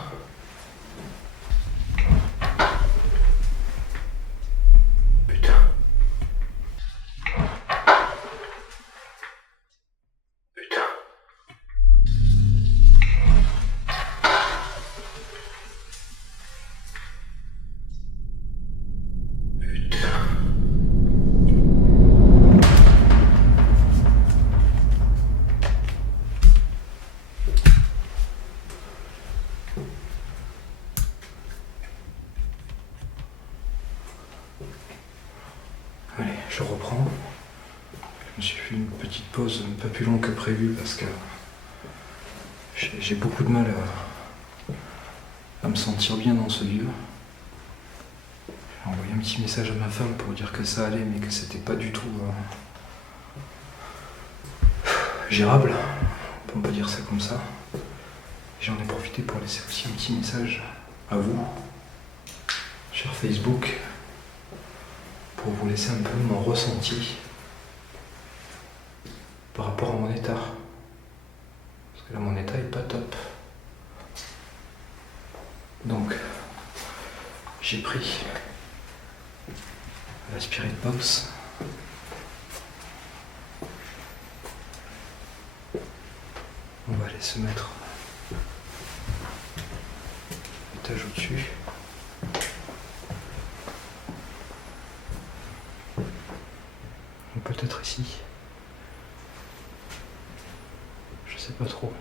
Allez, je reprends. Je me suis fait une petite pause un peu plus longue que prévu parce que j'ai beaucoup de mal à me sentir bien dans ce lieu. J'ai envoyé un petit message à ma femme pour dire que ça allait mais que c'était pas du tout gérable. On peut dire ça comme ça. J'en ai profité pour laisser aussi un petit message à vous sur Facebook pour vous laisser un peu mon ressenti par rapport à mon état. Parce que là, mon état est pas top. Donc, j'ai pris la Spirit Box. On va aller se mettre l'étage au-dessus. Ou peut-être ici. Je sais pas trop.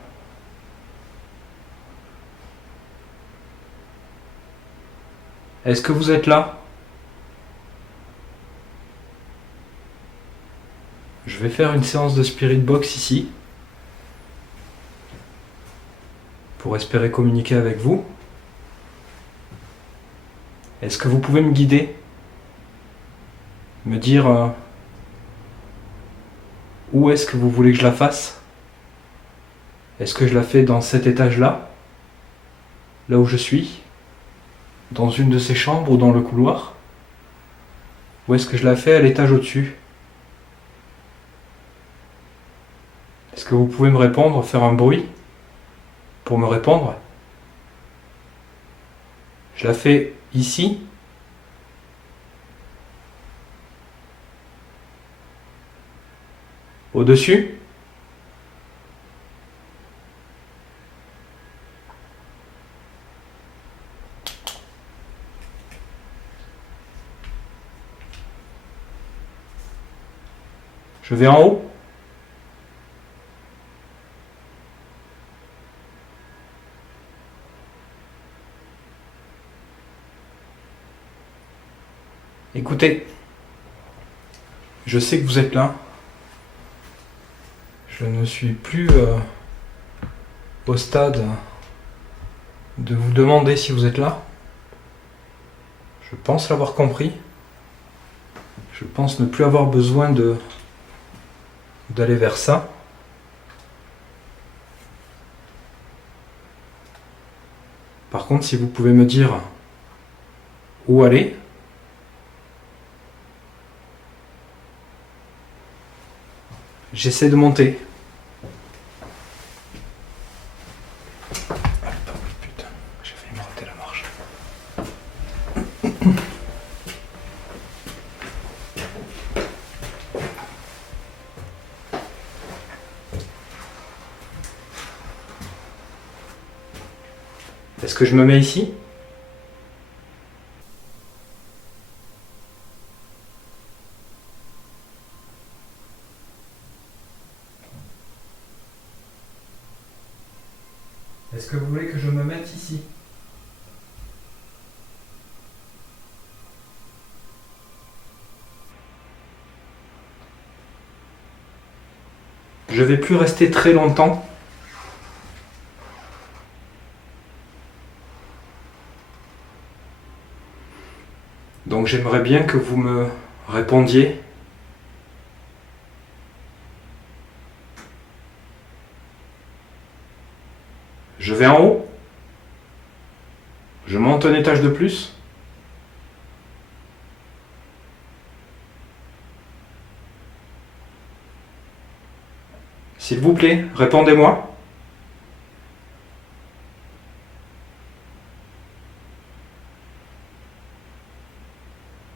Est-ce que vous êtes là? Je vais faire une séance de Spirit Box ici. Pour espérer communiquer avec vous. Est-ce que vous pouvez me guider? Me dire où est-ce que vous voulez que je la fasse? Est-ce que je la fais dans cet étage-là? Là où je suis? Dans une de ces chambres ou dans le couloir? Ou est-ce que je la fais à l'étage au-dessus? Est-ce que vous pouvez me répondre, faire un bruit pour me répondre? Je la fais ici? Au-dessus? Je vais en haut? Écoutez, je sais que vous êtes là. Je ne suis plus au stade de vous demander si vous êtes là. Je pense l'avoir compris. Je pense ne plus avoir besoin d'aller vers ça. Par contre, si vous pouvez me dire où aller, j'essaie de monter. Ah, putain, j'ai failli me rater la marche. Est-ce que je me mets ici? Est-ce que vous voulez que je me mette ici? Je vais plus rester très longtemps. Donc j'aimerais bien que vous me répondiez Je vais en haut. Je monte un étage de plus. S'il vous plaît, répondez-moi.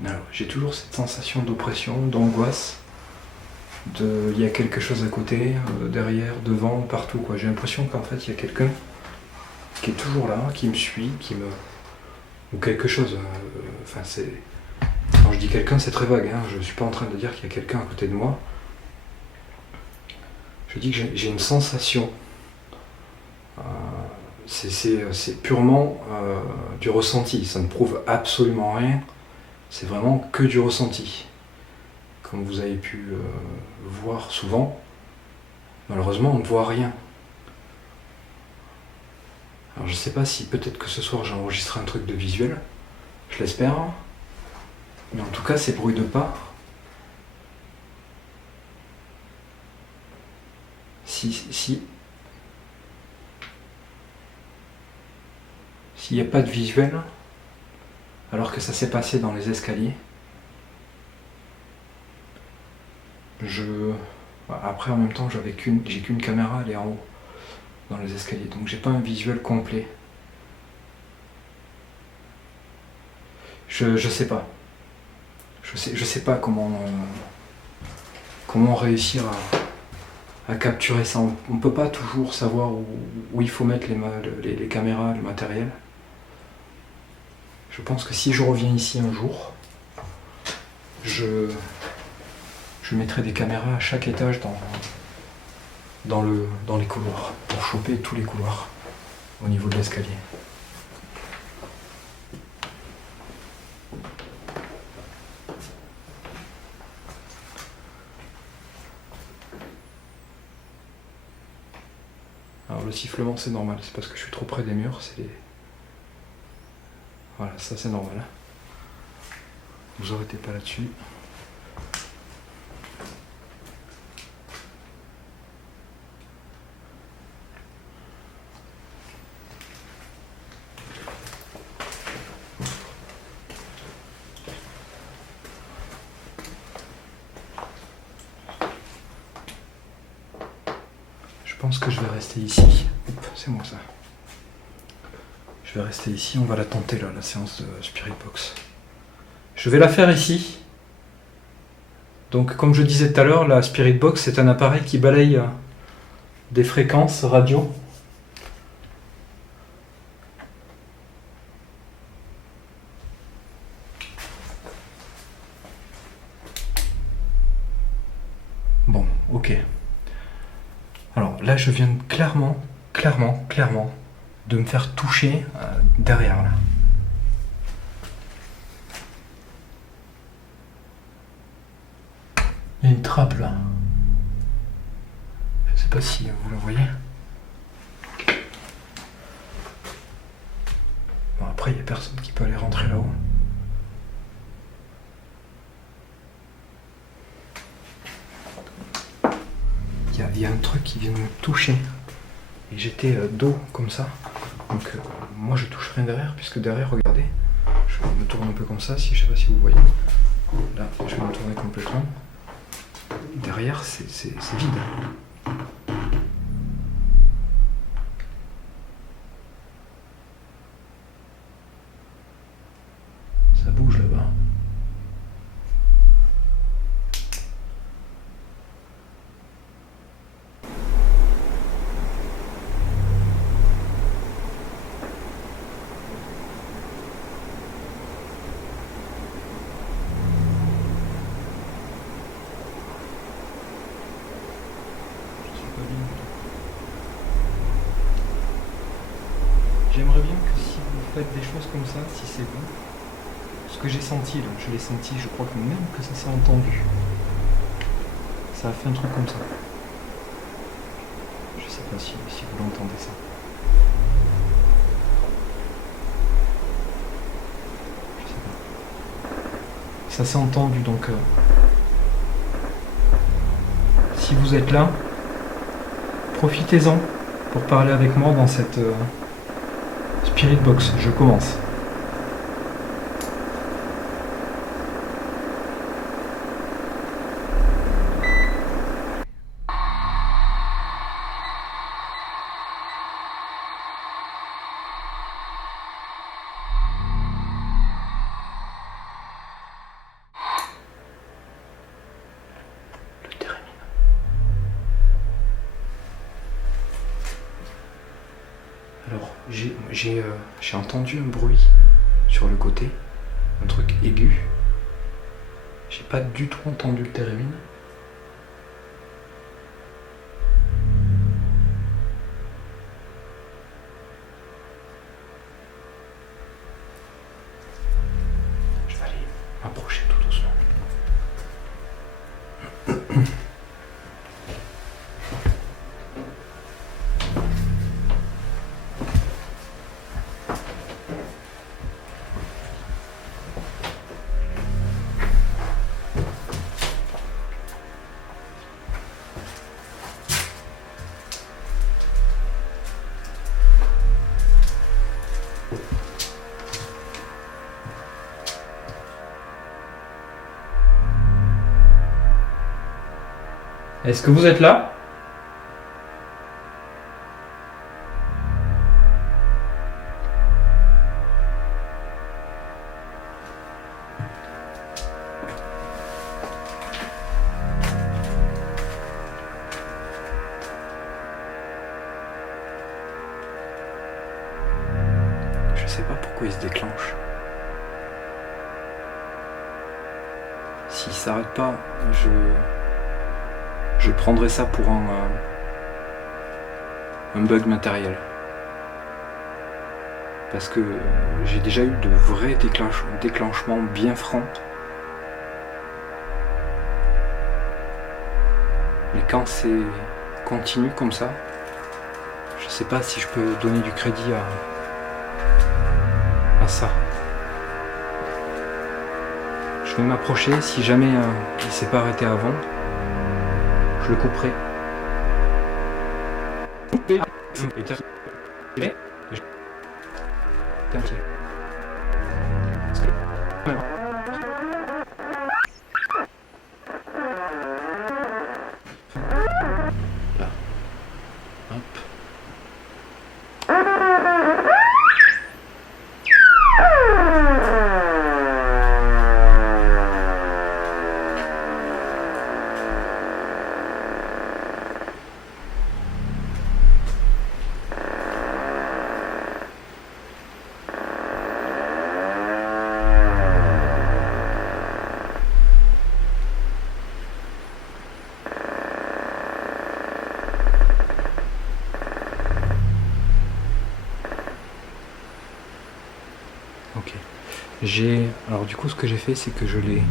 Alors, j'ai toujours cette sensation d'oppression, d'angoisse, il y a quelque chose à côté, derrière, devant, partout, quoi. J'ai l'impression qu'en fait, il y a quelqu'un qui est toujours là, qui me suit, ou quelque chose. Enfin, c'est... Quand je dis quelqu'un, c'est très vague, hein. Je ne suis pas en train de dire qu'il y a quelqu'un à côté de moi. Je dis que j'ai une sensation. C'est purement du ressenti. Ça ne prouve absolument rien. C'est vraiment que du ressenti. Comme vous avez pu voir souvent, malheureusement, on ne voit rien. Alors je ne sais pas si peut-être que ce soir j'ai enregistré un truc de visuel. Je l'espère. Mais en tout cas, ces bruits de pas, s'il n'y a pas de visuel, alors que ça s'est passé dans les escaliers, après en même temps j'ai qu'une caméra, elle est en haut dans les escaliers, donc j'ai pas un visuel complet. Je sais pas. Je sais pas comment réussir à capturer ça. On peut pas toujours savoir où il faut mettre les caméras, le matériel. Je pense que si je reviens ici un jour, je mettrai des caméras à chaque étage dans les couloirs, pour choper tous les couloirs au niveau de l'escalier. Alors le sifflement c'est normal, c'est parce que je suis trop près des murs, Voilà, ça c'est normal. Vous arrêtez pas là-dessus. Je pense que je vais rester ici. Hop, c'est moi ça. Je vais rester ici, on va la tenter là, la séance de Spirit Box. Je vais la faire ici. Donc comme je disais tout à l'heure, la Spirit Box c'est un appareil qui balaye des fréquences radio. Bon, ok. Alors là je viens clairement de me faire toucher derrière là. Il y a une trappe là. Je sais pas si vous la voyez. Bon après il n'y a personne qui peut aller rentrer là-haut. Il y a un truc qui vient de me toucher. Et j'étais dos comme ça. Donc moi je touche rien derrière, puisque derrière, regardez, je me tourne un peu comme ça, je sais pas si vous voyez. Là, je vais me tourner complètement. Derrière, c'est vide. Ça bouge là-bas. J'aimerais bien que si vous faites des choses comme ça, si c'est vous, ce que j'ai senti là, je l'ai senti, je crois que même que ça s'est entendu. Ça a fait un truc comme ça. Je sais pas si vous l'entendez ça. Je sais pas. Ça s'est entendu donc. Si vous êtes là, profitez-en. pour parler avec moi dans cette Spirit Box. Je commence. Alors, j'ai entendu un bruit sur le côté, un truc aigu. J'ai pas du tout entendu le térémine. Je vais aller m'approcher tout doucement. Est-ce que vous êtes là? Je sais pas pourquoi il se déclenche. S'il s'arrête pas, je prendrai ça pour un bug matériel. Parce que j'ai déjà eu de vrais déclenchements bien francs. Mais quand c'est continu comme ça, je sais pas si je peux donner du crédit à ça. Je vais m'approcher, si jamais il s'est pas arrêté avant, je le couperai. Là. Hop. Ok. Alors du coup, ce que j'ai fait, c'est que j'ai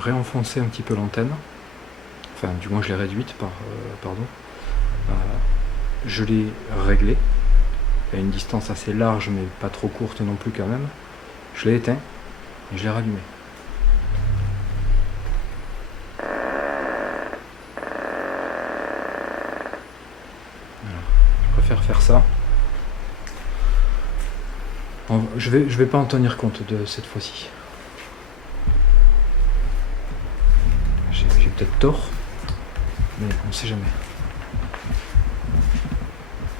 réenfoncé un petit peu l'antenne. Enfin, du moins, je l'ai réduite pardon. Je l'ai réglé à une distance assez large, mais pas trop courte non plus quand même. Je l'ai éteint et je l'ai rallumé. Voilà. Je préfère faire ça. Je vais pas en tenir compte de cette fois-ci. J'ai peut-être tort, mais on sait jamais.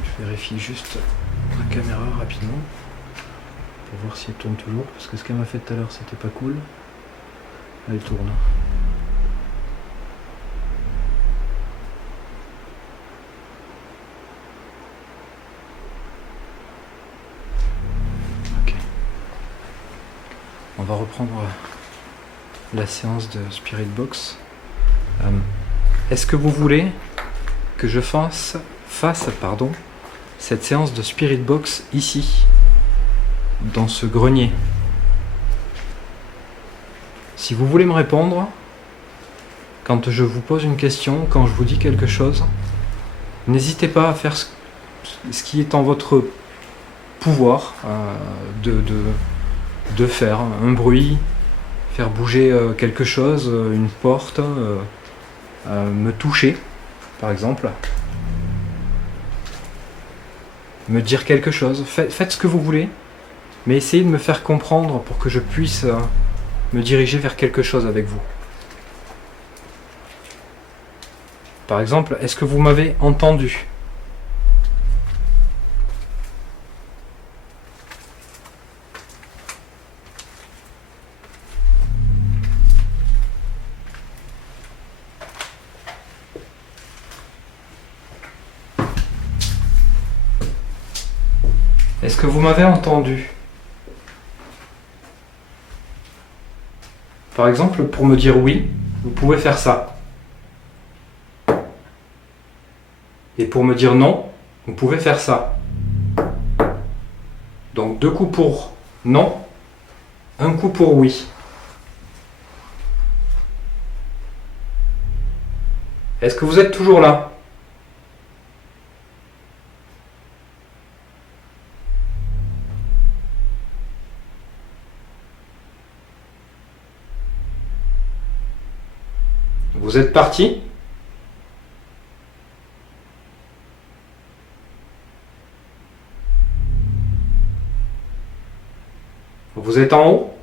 Je vérifie juste la caméra rapidement pour voir si elle tourne toujours, parce que ce qu'elle m'a fait tout à l'heure, c'était pas cool. Elle tourne. On va reprendre la séance de Spirit Box. Est-ce que vous voulez que je fasse cette séance de Spirit Box ici, dans ce grenier? Si vous voulez me répondre, quand je vous pose une question, quand je vous dis quelque chose, n'hésitez pas à faire ce qui est en votre pouvoir de faire un bruit, faire bouger quelque chose, une porte, me toucher par exemple. me dire quelque chose. Faites ce que vous voulez, mais essayez de me faire comprendre pour que je puisse me diriger vers quelque chose avec vous. Par exemple, est-ce que vous m'avez entendu ? Est-ce que vous m'avez entendu ? Par exemple, pour me dire oui, vous pouvez faire ça. Et pour me dire non, vous pouvez faire ça. Donc 2 coups pour non, 1 coup pour oui. Est-ce que vous êtes toujours là ? Vous êtes parti ? Vous êtes en haut ?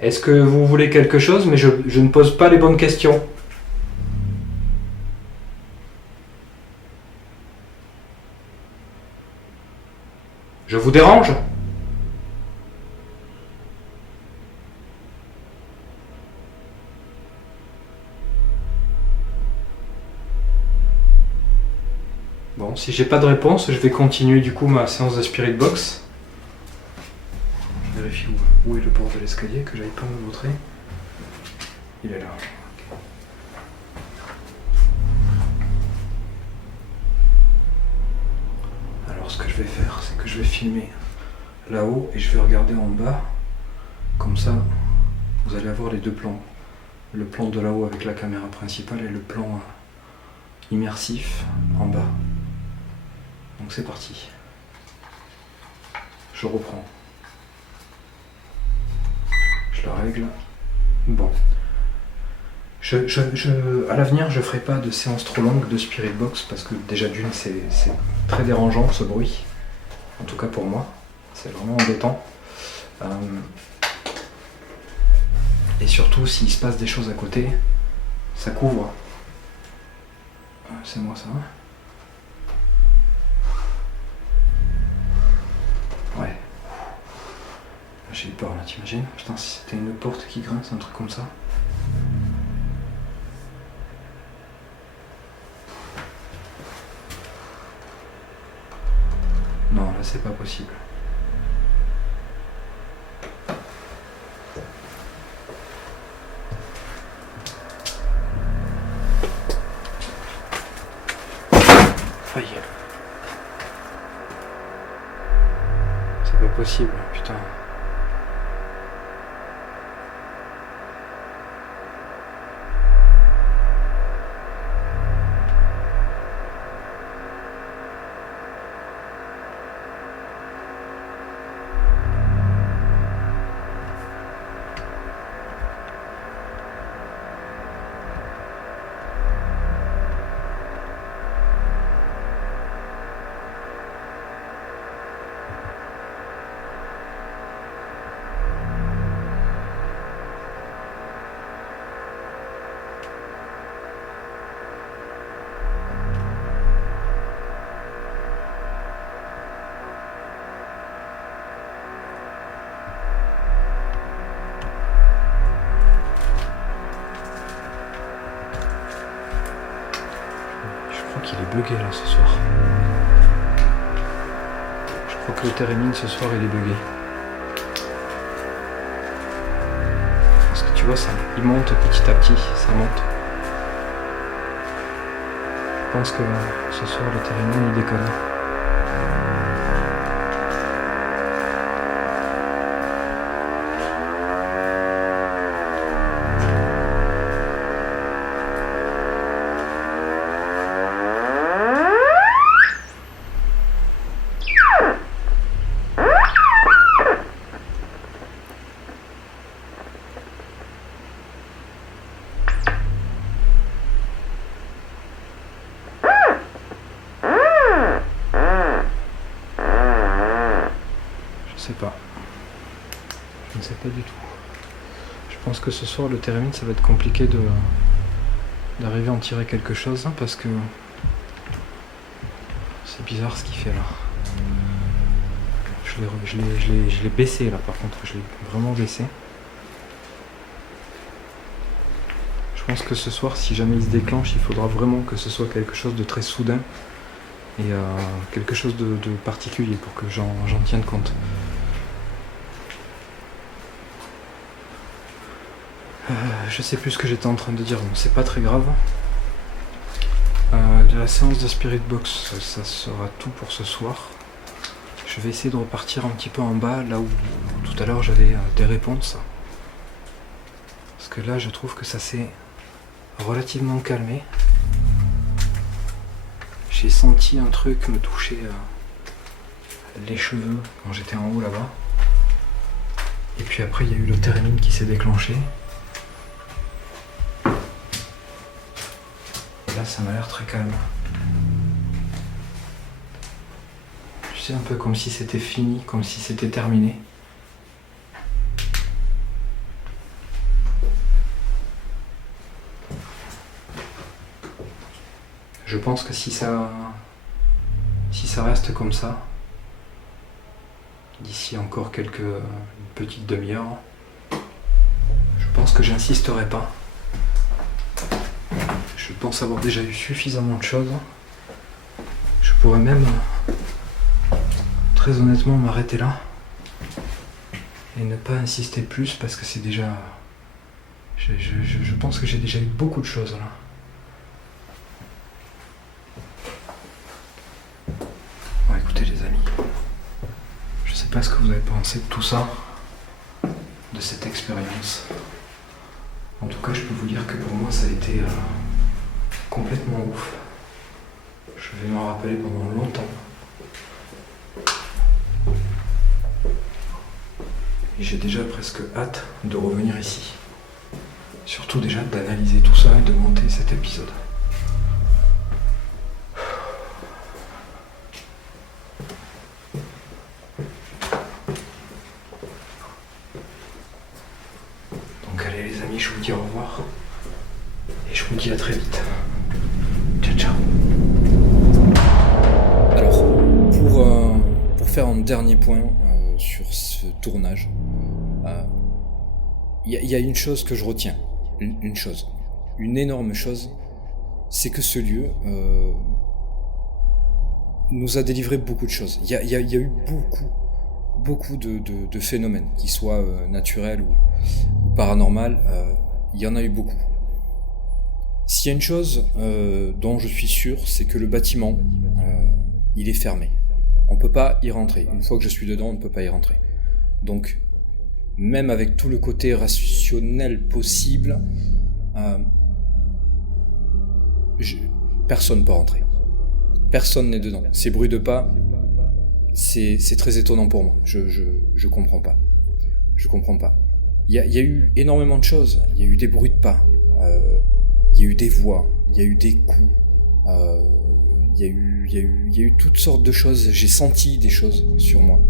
Est-ce que vous voulez quelque chose, mais je ne pose pas les bonnes questions ? Je vous dérange ? Bon, si j'ai pas de réponse, je vais continuer du coup ma séance de Spirit Box. Je vérifie où est le port de l'escalier, que j'avais pas me montrer. Il est là. Ok. Alors ce que je vais faire, c'est que je vais filmer là-haut et je vais regarder en bas. Comme ça, vous allez avoir les 2 plans. Le plan de là-haut avec la caméra principale et le plan immersif en bas. Donc c'est parti. Je reprends. Je la règle. Bon. À l'avenir, je ferai pas de séance trop longue de Spirit Box parce que déjà d'une, c'est très dérangeant ce bruit. En tout cas pour moi. C'est vraiment embêtant. Et surtout, s'il se passe des choses à côté, ça couvre. C'est moi ça. Ouais. J'ai eu peur là, t'imagines ? Putain, si c'était une porte qui grince, un truc comme ça. Non, là c'est pas possible. Aïe. C'est pas possible, putain. Je crois qu'il est bugué là ce soir. Je crois que le Térémine ce soir il est bugué. Parce que tu vois ça, il monte petit à petit, ça monte. Je pense que ce soir le Térémine il déconne. sais pas du tout. Je pense que ce soir, le térémine, ça va être compliqué d'arriver à en tirer quelque chose, hein, parce que c'est bizarre ce qu'il fait là. Je l'ai baissé là, par contre, je l'ai vraiment baissé. Je pense que ce soir, si jamais il se déclenche, il faudra vraiment que ce soit quelque chose de très soudain et quelque chose de particulier pour que j'en tienne compte. Je sais plus ce que j'étais en train de dire, donc c'est pas très grave. La séance de Spirit Box, ça sera tout pour ce soir. Je vais essayer de repartir un petit peu en bas, là où tout à l'heure j'avais des réponses. Parce que là, je trouve que ça s'est relativement calmé. J'ai senti un truc me toucher les cheveux quand j'étais en haut là-bas. Et puis après, il y a eu le térémine qui s'est déclenché. Là, ça m'a l'air très calme. Tu sais, un peu comme si c'était fini, comme si c'était terminé. Je pense que si ça reste comme ça, d'ici encore une petite demi-heure, je pense que j'insisterai pas. Je pense avoir déjà eu suffisamment de choses. Je pourrais même, très honnêtement, m'arrêter là et ne pas insister plus parce que c'est déjà... Je pense que j'ai déjà eu beaucoup de choses là. Bon, écoutez les amis, je sais pas ce que vous avez pensé de tout ça, de cette expérience. En tout cas, je peux vous dire que pour moi, ça a été complètement ouf. Je vais m'en rappeler pendant longtemps. Et j'ai déjà presque hâte de revenir ici. Surtout déjà d'analyser tout ça et de monter cet épisode. Donc allez les amis, je vous dis au revoir. Et je vous dis à très vite. Ciao ciao. Alors, pour faire un dernier point sur ce tournage, il y a une chose que je retiens. Une énorme chose, c'est que ce lieu nous a délivré beaucoup de choses. Il y a eu beaucoup de phénomènes, qu'ils soient naturels ou paranormaux, il y en a eu beaucoup. S'il y a une chose dont je suis sûr, c'est que le bâtiment, il est fermé. On ne peut pas y rentrer. Une fois que je suis dedans, on ne peut pas y rentrer. Donc, même avec tout le côté rationnel possible, personne ne peut rentrer. Personne n'est dedans. Ces bruits de pas, c'est très étonnant pour moi. Je comprends pas. Je comprends pas. Il y a eu énormément de choses. Il y a eu des bruits de pas. Il y a eu des voix. Il y a eu des coups. Il y a eu toutes sortes de choses. J'ai senti des choses sur moi.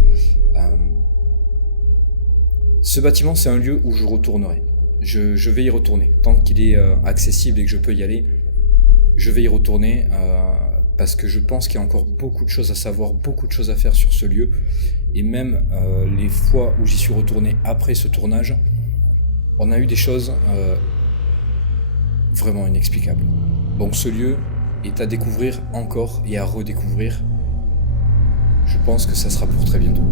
Ce bâtiment, c'est un lieu où je retournerai. Je vais y retourner. Tant qu'il est accessible et que je peux y aller, je vais y retourner parce que je pense qu'il y a encore beaucoup de choses à savoir, beaucoup de choses à faire sur ce lieu. Et même les fois où j'y suis retourné après ce tournage, on a eu des choses vraiment inexplicables. Donc ce lieu est à découvrir encore et à redécouvrir. Je pense que ça sera pour très bientôt.